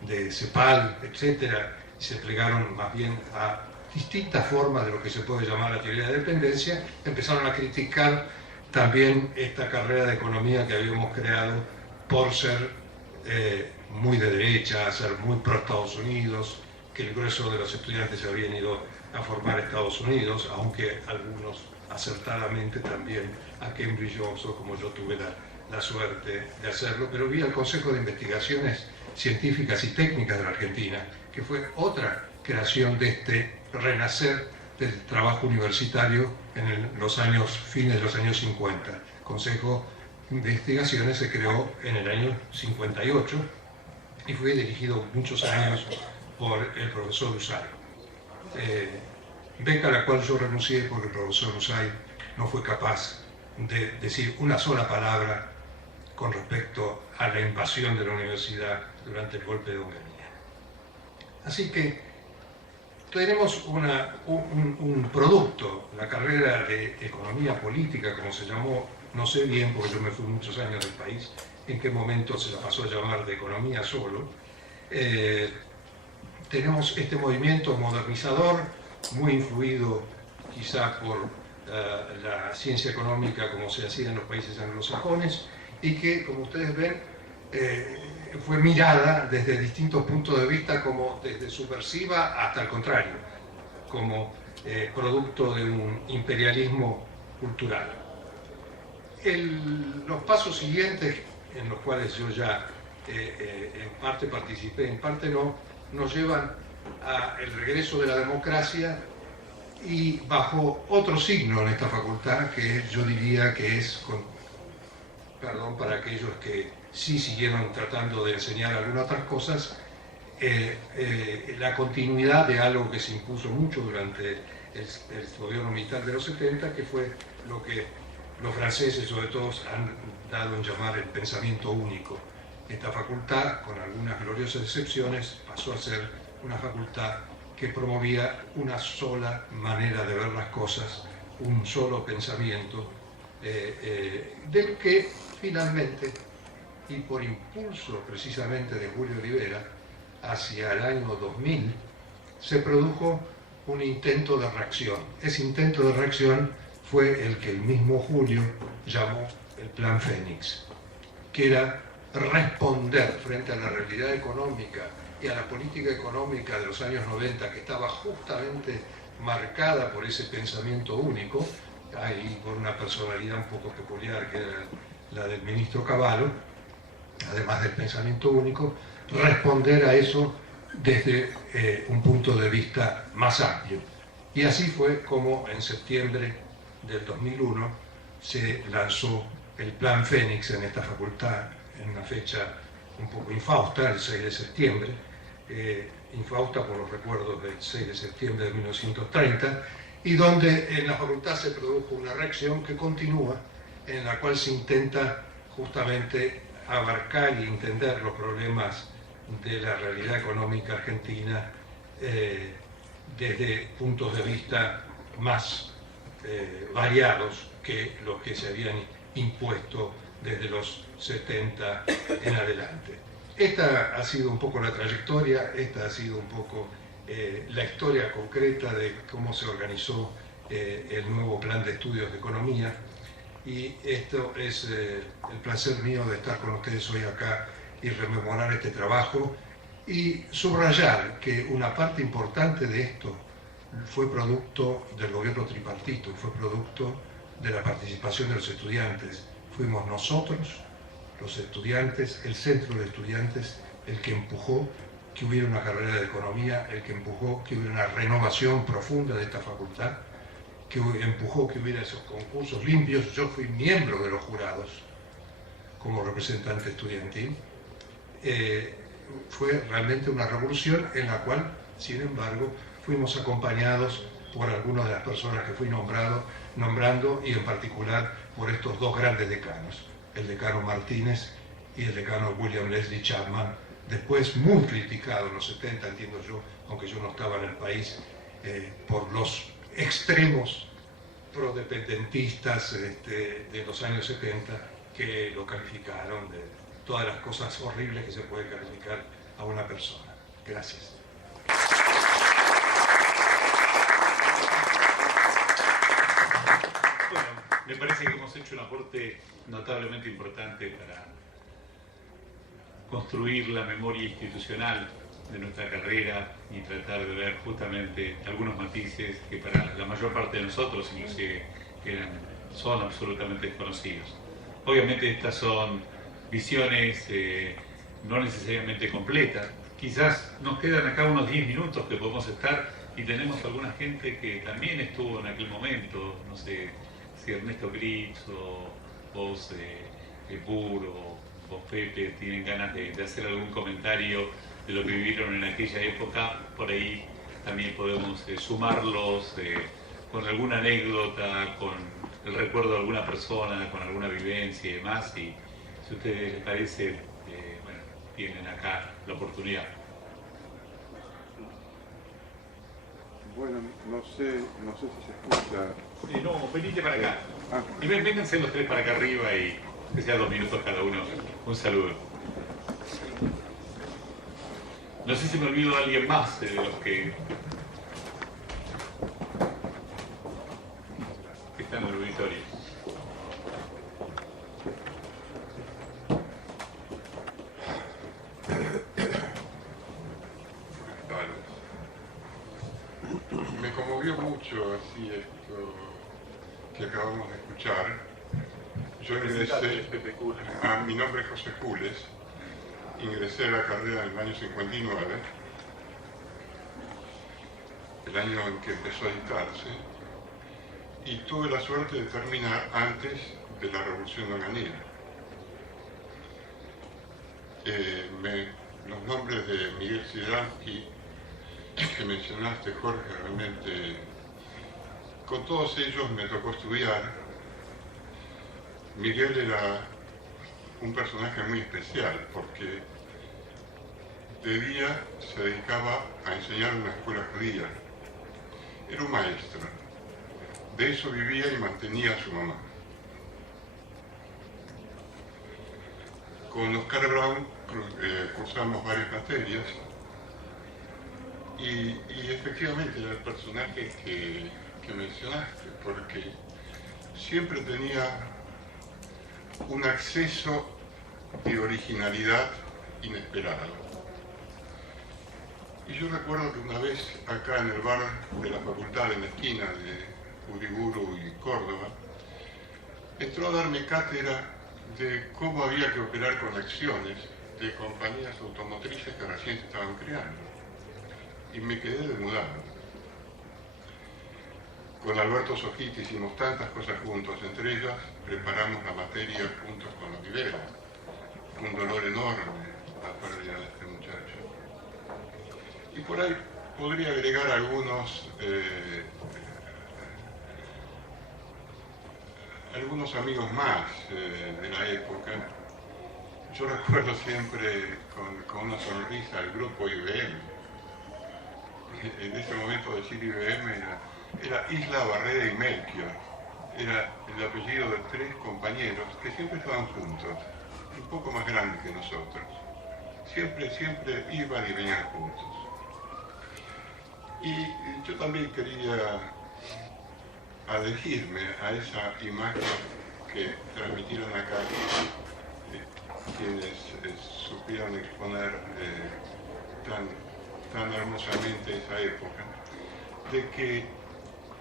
de CEPAL, etcétera, y se plegaron más bien a distintas formas de lo que se puede llamar la teoría de dependencia, empezaron a criticar también esta carrera de economía que habíamos creado por ser muy de derecha, ser muy pro Estados Unidos, que el grueso de los estudiantes se habían ido a formar a Estados Unidos, aunque algunos acertadamente también a Cambridge Oxford, como yo tuve la suerte de hacerlo, pero vi al Consejo de Investigaciones Científicas y Técnicas de la Argentina, que fue otra creación de este renacer del trabajo universitario en fines de los años 50. El Consejo de Investigaciones se creó en el año 58 y fue dirigido muchos años por el profesor Usay. Beca a la cual yo renuncié porque el profesor Usay no fue capaz de decir una sola palabra con respecto a la invasión de la universidad durante el golpe de Onganía. Así que tenemos un producto, la carrera de economía política, como se llamó, no sé bien porque yo me fui muchos años del país, en qué momento se la pasó a llamar de economía solo. Tenemos este movimiento modernizador, muy influido quizá por la ciencia económica como se hacía en los países anglosajones, y que, como ustedes ven, fue mirada desde distintos puntos de vista, como desde subversiva hasta el contrario, como producto de un imperialismo cultural. Los pasos siguientes, en los cuales yo ya en parte participé, en parte no, nos llevan al regreso de la democracia y bajo otro signo en esta facultad, que yo diría que es, perdón para aquellos que sí siguieron tratando de enseñar algunas otras cosas, la continuidad de algo que se impuso mucho durante el gobierno militar de los 70, que fue lo que los franceses sobre todo han dado en llamar el pensamiento único. Esta facultad, con algunas gloriosas excepciones, pasó a ser una facultad que promovía una sola manera de ver las cosas, un solo pensamiento, del que finalmente, y por impulso precisamente de Julio Rivera, hacia el año 2000, se produjo un intento de reacción. Ese intento de reacción fue el que el mismo Julio llamó el Plan Fénix, que era responder frente a la realidad económica y a la política económica de los años 90, que estaba justamente marcada por ese pensamiento único, y por una personalidad un poco peculiar que era la del ministro Cavallo, además del pensamiento único, responder a eso desde un punto de vista más amplio. Y así fue como en septiembre del 2001 se lanzó el Plan Fénix en esta facultad, en una fecha un poco infausta, el 6 de septiembre, infausta por los recuerdos del 6 de septiembre de 1930, y donde en la facultad se produjo una reacción que continúa, en la cual se intenta justamente abarcar y entender los problemas de la realidad económica argentina desde puntos de vista más variados que los que se habían impuesto desde los 70 en adelante. Esta ha sido un poco la trayectoria, esta ha sido un poco la historia concreta de cómo se organizó el nuevo plan de estudios de economía, y esto es el placer mío de estar con ustedes hoy acá y rememorar este trabajo y subrayar que una parte importante de esto fue producto del gobierno tripartito, fue producto de la participación de los estudiantes. Fuimos nosotros, los estudiantes, el centro de estudiantes, el que empujó que hubiera una carrera de economía, el que empujó que hubiera una renovación profunda de esta facultad, que empujó que hubiera esos concursos limpios. Yo fui miembro de los jurados como representante estudiantil. Fue realmente una revolución en la cual, sin embargo, fuimos acompañados por algunas de las personas que fui nombrando, y en particular por estos dos grandes decanos, el decano Martínez y el decano William Leslie Chapman, después muy criticado en los 70, entiendo yo, aunque yo no estaba en el país, por los extremos prodependentistas de los años 70, que lo calificaron de todas las cosas horribles que se puede calificar a una persona. Gracias. Bueno, me parece que hemos hecho un aporte notablemente importante para construir la memoria institucional de nuestra carrera y tratar de ver justamente algunos matices que para la mayor parte de nosotros inclusive son absolutamente desconocidos. Obviamente estas son visiones no necesariamente completas. Quizás nos quedan acá unos 10 minutos que podemos estar y tenemos alguna gente que también estuvo en aquel momento, no sé si Ernesto Gritz o vos, Pur o vos, Pepe, tienen ganas de hacer algún comentario de lo que vivieron en aquella época. Por ahí también podemos sumarlos con alguna anécdota, con el recuerdo de alguna persona, con alguna vivencia y demás, y si a ustedes les parece, bueno, tienen acá la oportunidad. Bueno, no sé si se escucha. No, venite para acá. Y vénganse los tres para acá arriba y que sea 2 minutos cada uno. Un saludo. No sé si me olvido de alguien más de los que están en el auditorio. Me conmovió mucho así esto que acabamos de escuchar. Yo ingresé, mi nombre es José Jules, ingresé a la carrera en el año 59 el año en que empezó a editarse, y tuve la suerte de terminar antes de la Revolución Onganía. Los nombres de Miguel Sideransky que mencionaste, Jorge, realmente con todos ellos me tocó estudiar. Miguel era un personaje muy especial porque de día se dedicaba a enseñar en una escuela judía. Era un maestro. De eso vivía y mantenía a su mamá. Con Oscar Brown cursamos varias materias y efectivamente era el personaje que mencionaste, porque siempre tenía un acceso de originalidad inesperado. Y yo recuerdo que una vez acá en el bar de la facultad, en la esquina de Uriburu y Córdoba, entró a darme cátedra de cómo había que operar conexiones de compañías automotrices que recién se estaban creando. Y me quedé demudado. Con Alberto Sojiti hicimos tantas cosas juntos, entre ellas preparamos la materia juntos con los Rivera. Un dolor enorme la pérdida de este muchacho. Y por ahí podría agregar algunos amigos más de la época. Yo recuerdo siempre con una sonrisa el grupo IBM. En ese momento decir IBM era Isla, Barrera y Melchior. Era el apellido de tres compañeros que siempre estaban juntos, un poco más grandes que nosotros. Siempre iban y venían juntos. Y yo también quería adherirme a esa imagen que transmitieron acá quienes supieron exponer tan hermosamente esa época, de que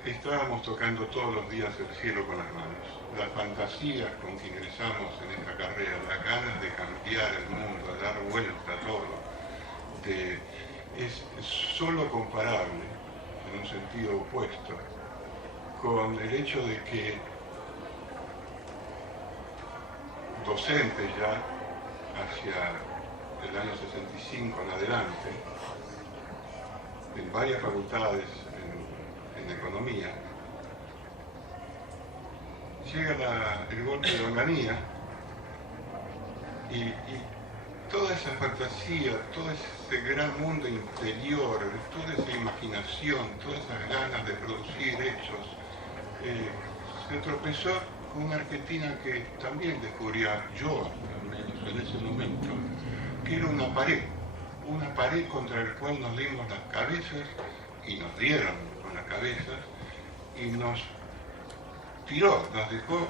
estábamos tocando todos los días el cielo con las manos. Las fantasías con que ingresamos en esta carrera, las ganas de cambiar el mundo, de dar vuelta a todo, es solo comparable, en un sentido opuesto, con el hecho de que docentes ya hacia el año 65 en adelante, en varias facultades en economía, llega el golpe de Onganía y toda esa fantasía, todo ese gran mundo interior, toda esa imaginación, todas esas ganas de producir hechos, se tropezó con una Argentina que también descubría yo, al menos en ese momento, que era una pared contra la cual nos dimos las cabezas y nos dieron con las cabezas y nos tiró, nos dejó,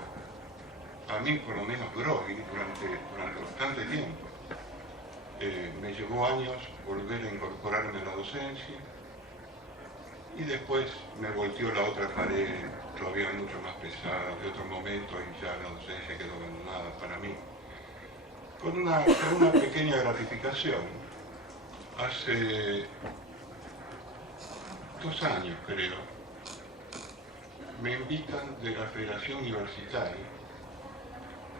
a mí por lo menos groggy durante bastante tiempo. Me llevó años volver a incorporarme a la docencia y después me volteó la otra pared todavía mucho más pesada de otro momento y ya la docencia quedó abandonada para mí. Con una pequeña gratificación, hace 2 años creo, me invitan de la Federación Universitaria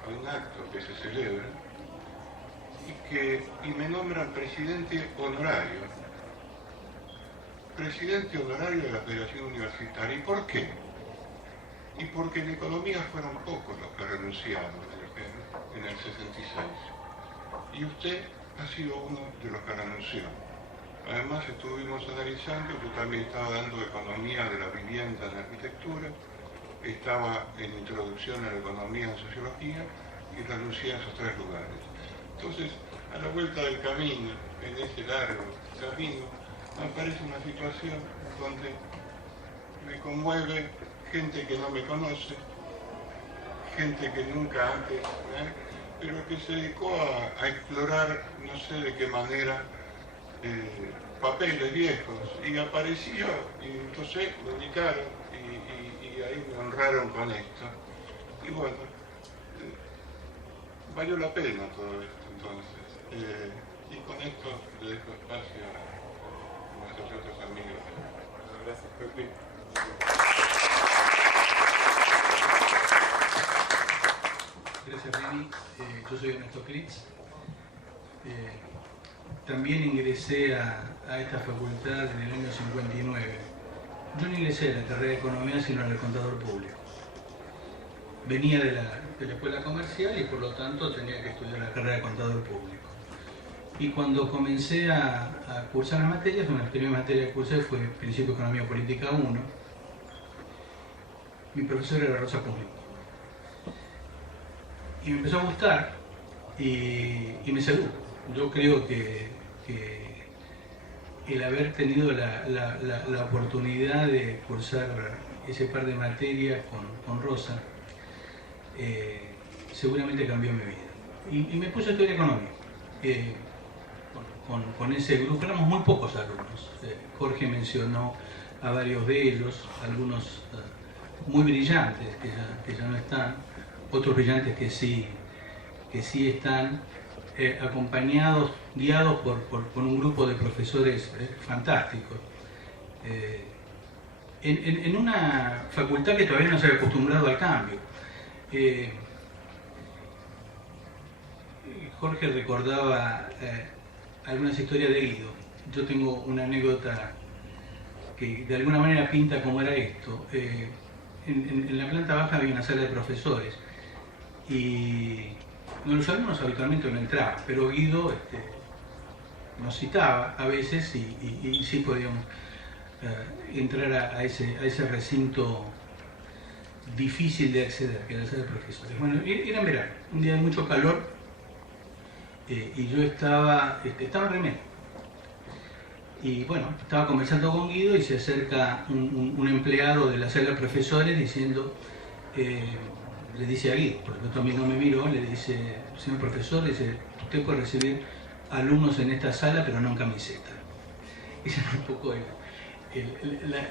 a un acto que se celebra y me nombran presidente honorario de la Federación Universitaria. ¿Y por qué? Y porque en economía fueron pocos los que renunciaron en el 66. Y usted ha sido uno de los que renunció. Además estuvimos analizando, yo también estaba dando economía de la vivienda en la arquitectura, estaba en introducción a la economía en sociología y renuncié a esos 3 lugares. Entonces, a la vuelta del camino, en ese largo camino, me aparece una situación donde me conmueve gente que no me conoce, gente que nunca antes, pero que se dedicó a explorar, no sé de qué manera, papeles viejos, y apareció, y entonces me ubicaron, y ahí me honraron con esto. Y bueno, valió la pena todo esto entonces. Y con esto le dejo espacio a nuestros otros amigos. Gracias, Pepe. Gracias, Reni. Yo soy Ernesto Critz. También ingresé a esta facultad en el año 59. Yo no ingresé a la carrera de Economía, sino al contador público. Venía de la escuela comercial y por lo tanto tenía que estudiar la carrera de contador público. Y cuando comencé a cursar las materias, una de las primeras materias que cursé fue Principio de Economía Política 1. Mi profesor era Rosa Pumlico. Y me empezó a gustar y me sedujo. Yo creo que el haber tenido la oportunidad de cursar ese par de materias con Rosa seguramente cambió mi vida. Y me puse a estudiar economía. Con ese grupo éramos muy pocos alumnos. Jorge mencionó a varios de ellos, algunos muy brillantes que ya no están, otros brillantes que sí están, acompañados, guiados por un grupo de profesores fantásticos. En una facultad que todavía no se había acostumbrado al cambio. Jorge recordaba algunas historias de Guido. Yo tengo una anécdota que de alguna manera pinta cómo era esto. En la planta baja había una sala de profesores y los alumnos habitualmente no entraban, pero Guido nos citaba a veces y sí podíamos entrar a ese recinto difícil de acceder, que era la sala de profesores. Bueno, era en verano, un día de mucho calor, y yo estaba en remedio. Y bueno, estaba conversando con Guido y se acerca un empleado de la sala de profesores diciendo, le dice a Guido, por lo tanto a mí no me miró, le dice, señor profesor, dice, usted puede recibir alumnos en esta sala pero no en camiseta. Esa era un poco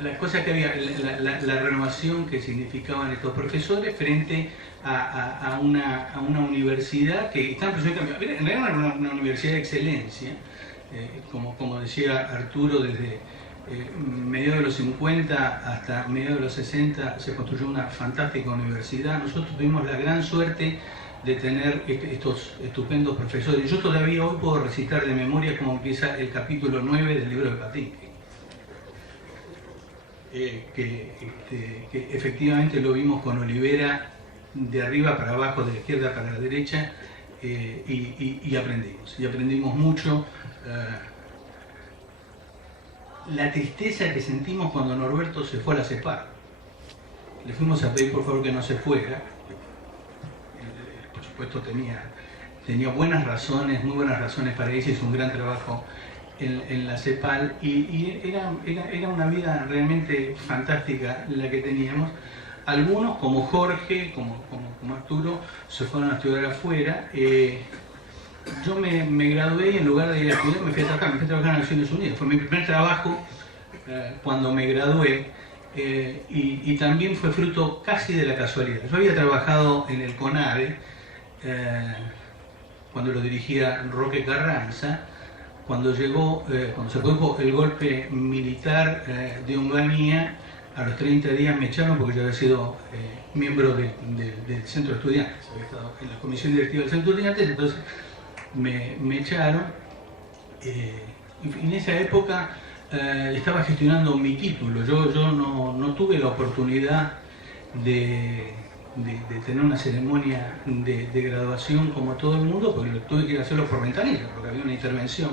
la cosa que había, la renovación que significaban estos profesores frente a una universidad que estaba en proceso de cambio. En realidad era una universidad de excelencia, como decía Arturo, desde mediados de los 50 hasta mediados de los 60 se construyó una fantástica universidad. Nosotros tuvimos la gran suerte de tener estos estupendos profesores. Yo todavía hoy puedo recitar de memoria cómo empieza el capítulo 9 del libro de Patinkin. Que efectivamente lo vimos con Olivera de arriba para abajo, de la izquierda para la derecha, y aprendimos mucho. La tristeza que sentimos cuando Norberto se fue a la CEPAR. Le fuimos a pedir por favor que no se fuera. Por supuesto tenía buenas razones, muy buenas razones para irse, hizo un gran trabajo en la CEPAL y era una vida realmente fantástica la que teníamos. Algunos, como Jorge, como Arturo, se fueron a estudiar afuera. Yo me gradué y en lugar de ir a estudiar me fui a trabajar en Naciones Unidas. Fue mi primer trabajo cuando me gradué y también fue fruto casi de la casualidad. Yo había trabajado en el CONADE cuando lo dirigía Roque Carranza, cuando se produjo el golpe militar de Onganía. A los 30 días me echaron porque yo había sido miembro del centro de estudiantes, había estado en la comisión directiva del centro de estudiantes, entonces me echaron. En esa época estaba gestionando mi título. Yo no tuve la oportunidad de tener una ceremonia de graduación como todo el mundo, porque tuve que ir a hacerlo por ventanilla, porque había una intervención.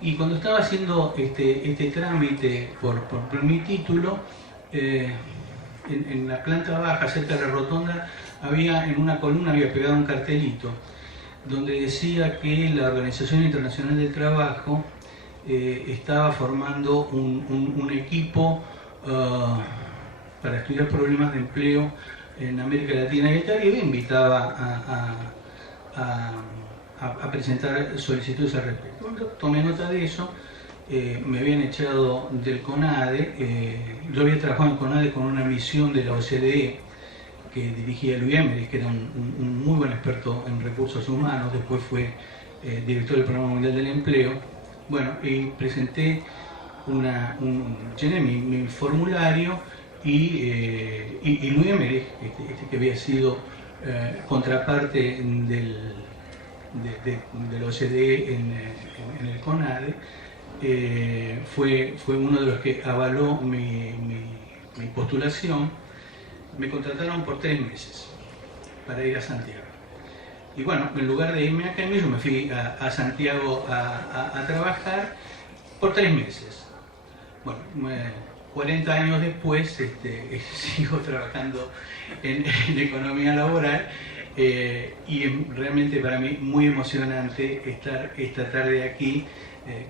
Y cuando estaba haciendo este trámite por mi título, en la planta baja, cerca de la rotonda, en una columna había pegado un cartelito donde decía que la Organización Internacional del Trabajo estaba formando un equipo para estudiar problemas de empleo en América Latina y el Caribe. Invitaba a presentar solicitudes al respecto. Bueno, tomé nota de eso. Me habían echado del CONADE. Yo había trabajado en CONADE con una misión de la OCDE que dirigía Luis Emery, que era un muy buen experto en recursos humanos. Después fue director del Programa Mundial del Empleo. Bueno, y presenté llené mi formulario y Luis Emerich, que había sido contraparte del OCDE en el CONADE, fue uno de los que avaló mi postulación. Me contrataron por 3 meses para ir a Santiago. Y bueno, en lugar de irme a Cambio, yo me fui a Santiago a trabajar por 3 meses. Bueno, 40 años después sigo trabajando en economía laboral y realmente para mí muy emocionante estar esta tarde aquí.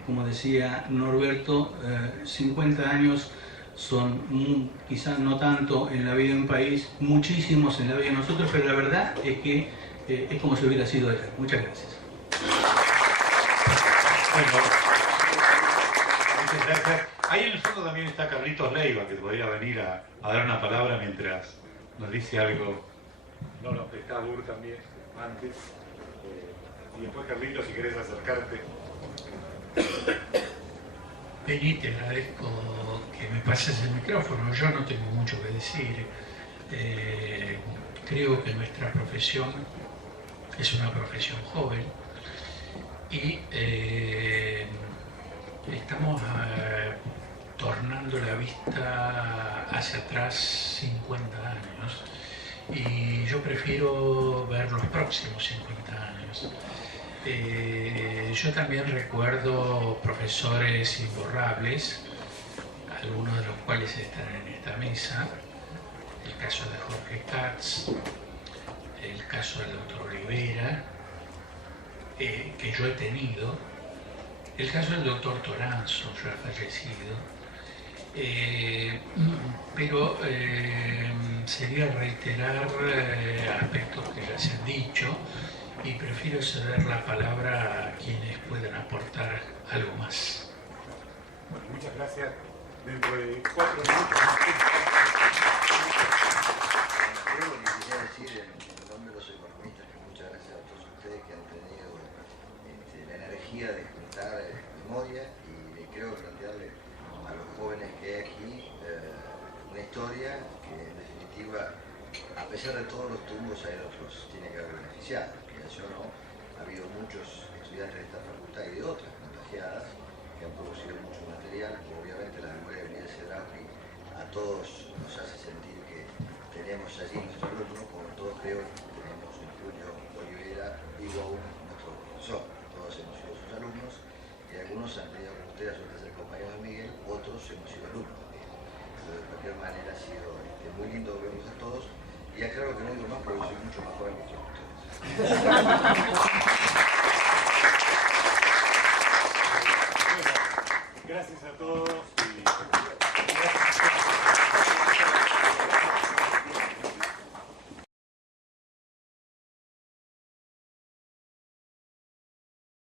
Como decía Norberto, 50 años son quizás no tanto en la vida de un país, muchísimos en la vida de nosotros, pero la verdad es que es como si hubiera sido ayer. Muchas gracias. Bueno, muchas gracias. Ahí en el fondo también está Carlitos Leiva, que podría venir a dar una palabra mientras nos dice algo. No, está Ur también, antes. Y después Carlitos, si querés acercarte. Penny, te agradezco que me pases el micrófono. Yo no tengo mucho que decir. Creo que nuestra profesión es una profesión joven y estamos tornando la vista hacia atrás 50 años y yo prefiero ver los próximos 50 años. Yo también recuerdo profesores imborrables, algunos de los cuales están en esta mesa, el caso de Jorge Katz, el caso del doctor Olivera, que yo he tenido, el caso del doctor Toranzo, ya fallecido, pero sería reiterar aspectos que ya se han dicho y prefiero ceder la palabra a quienes puedan aportar algo más. Bueno, muchas gracias. Dentro de 4 minutos. Creo que quisiera decir en nombre de los economistas que muchas gracias a todos ustedes que han tenido la energía de juntar memoria y creo plantearle a los jóvenes que hay aquí una historia que en definitiva, a pesar de todos los tumbos, a ellos los tiene que haber beneficiado. Yo no, ha habido muchos estudiantes de esta facultad y de otras contagiadas que han producido mucho material. Obviamente la memoria de Miguel Serapi a todos nos hace sentir que tenemos allí nuestro alumno, como todos creo que tenemos en Julio Olivera y Bowen, nuestro profesor. Todos hemos sido sus alumnos y algunos han tenido con ustedes la suerte de ser compañeros de Miguel, otros hemos sido alumnos de Miguel. Pero de cualquier manera ha sido muy lindo verlos a todos y aclaro que no digo más porque soy mucho más joven que ustedes.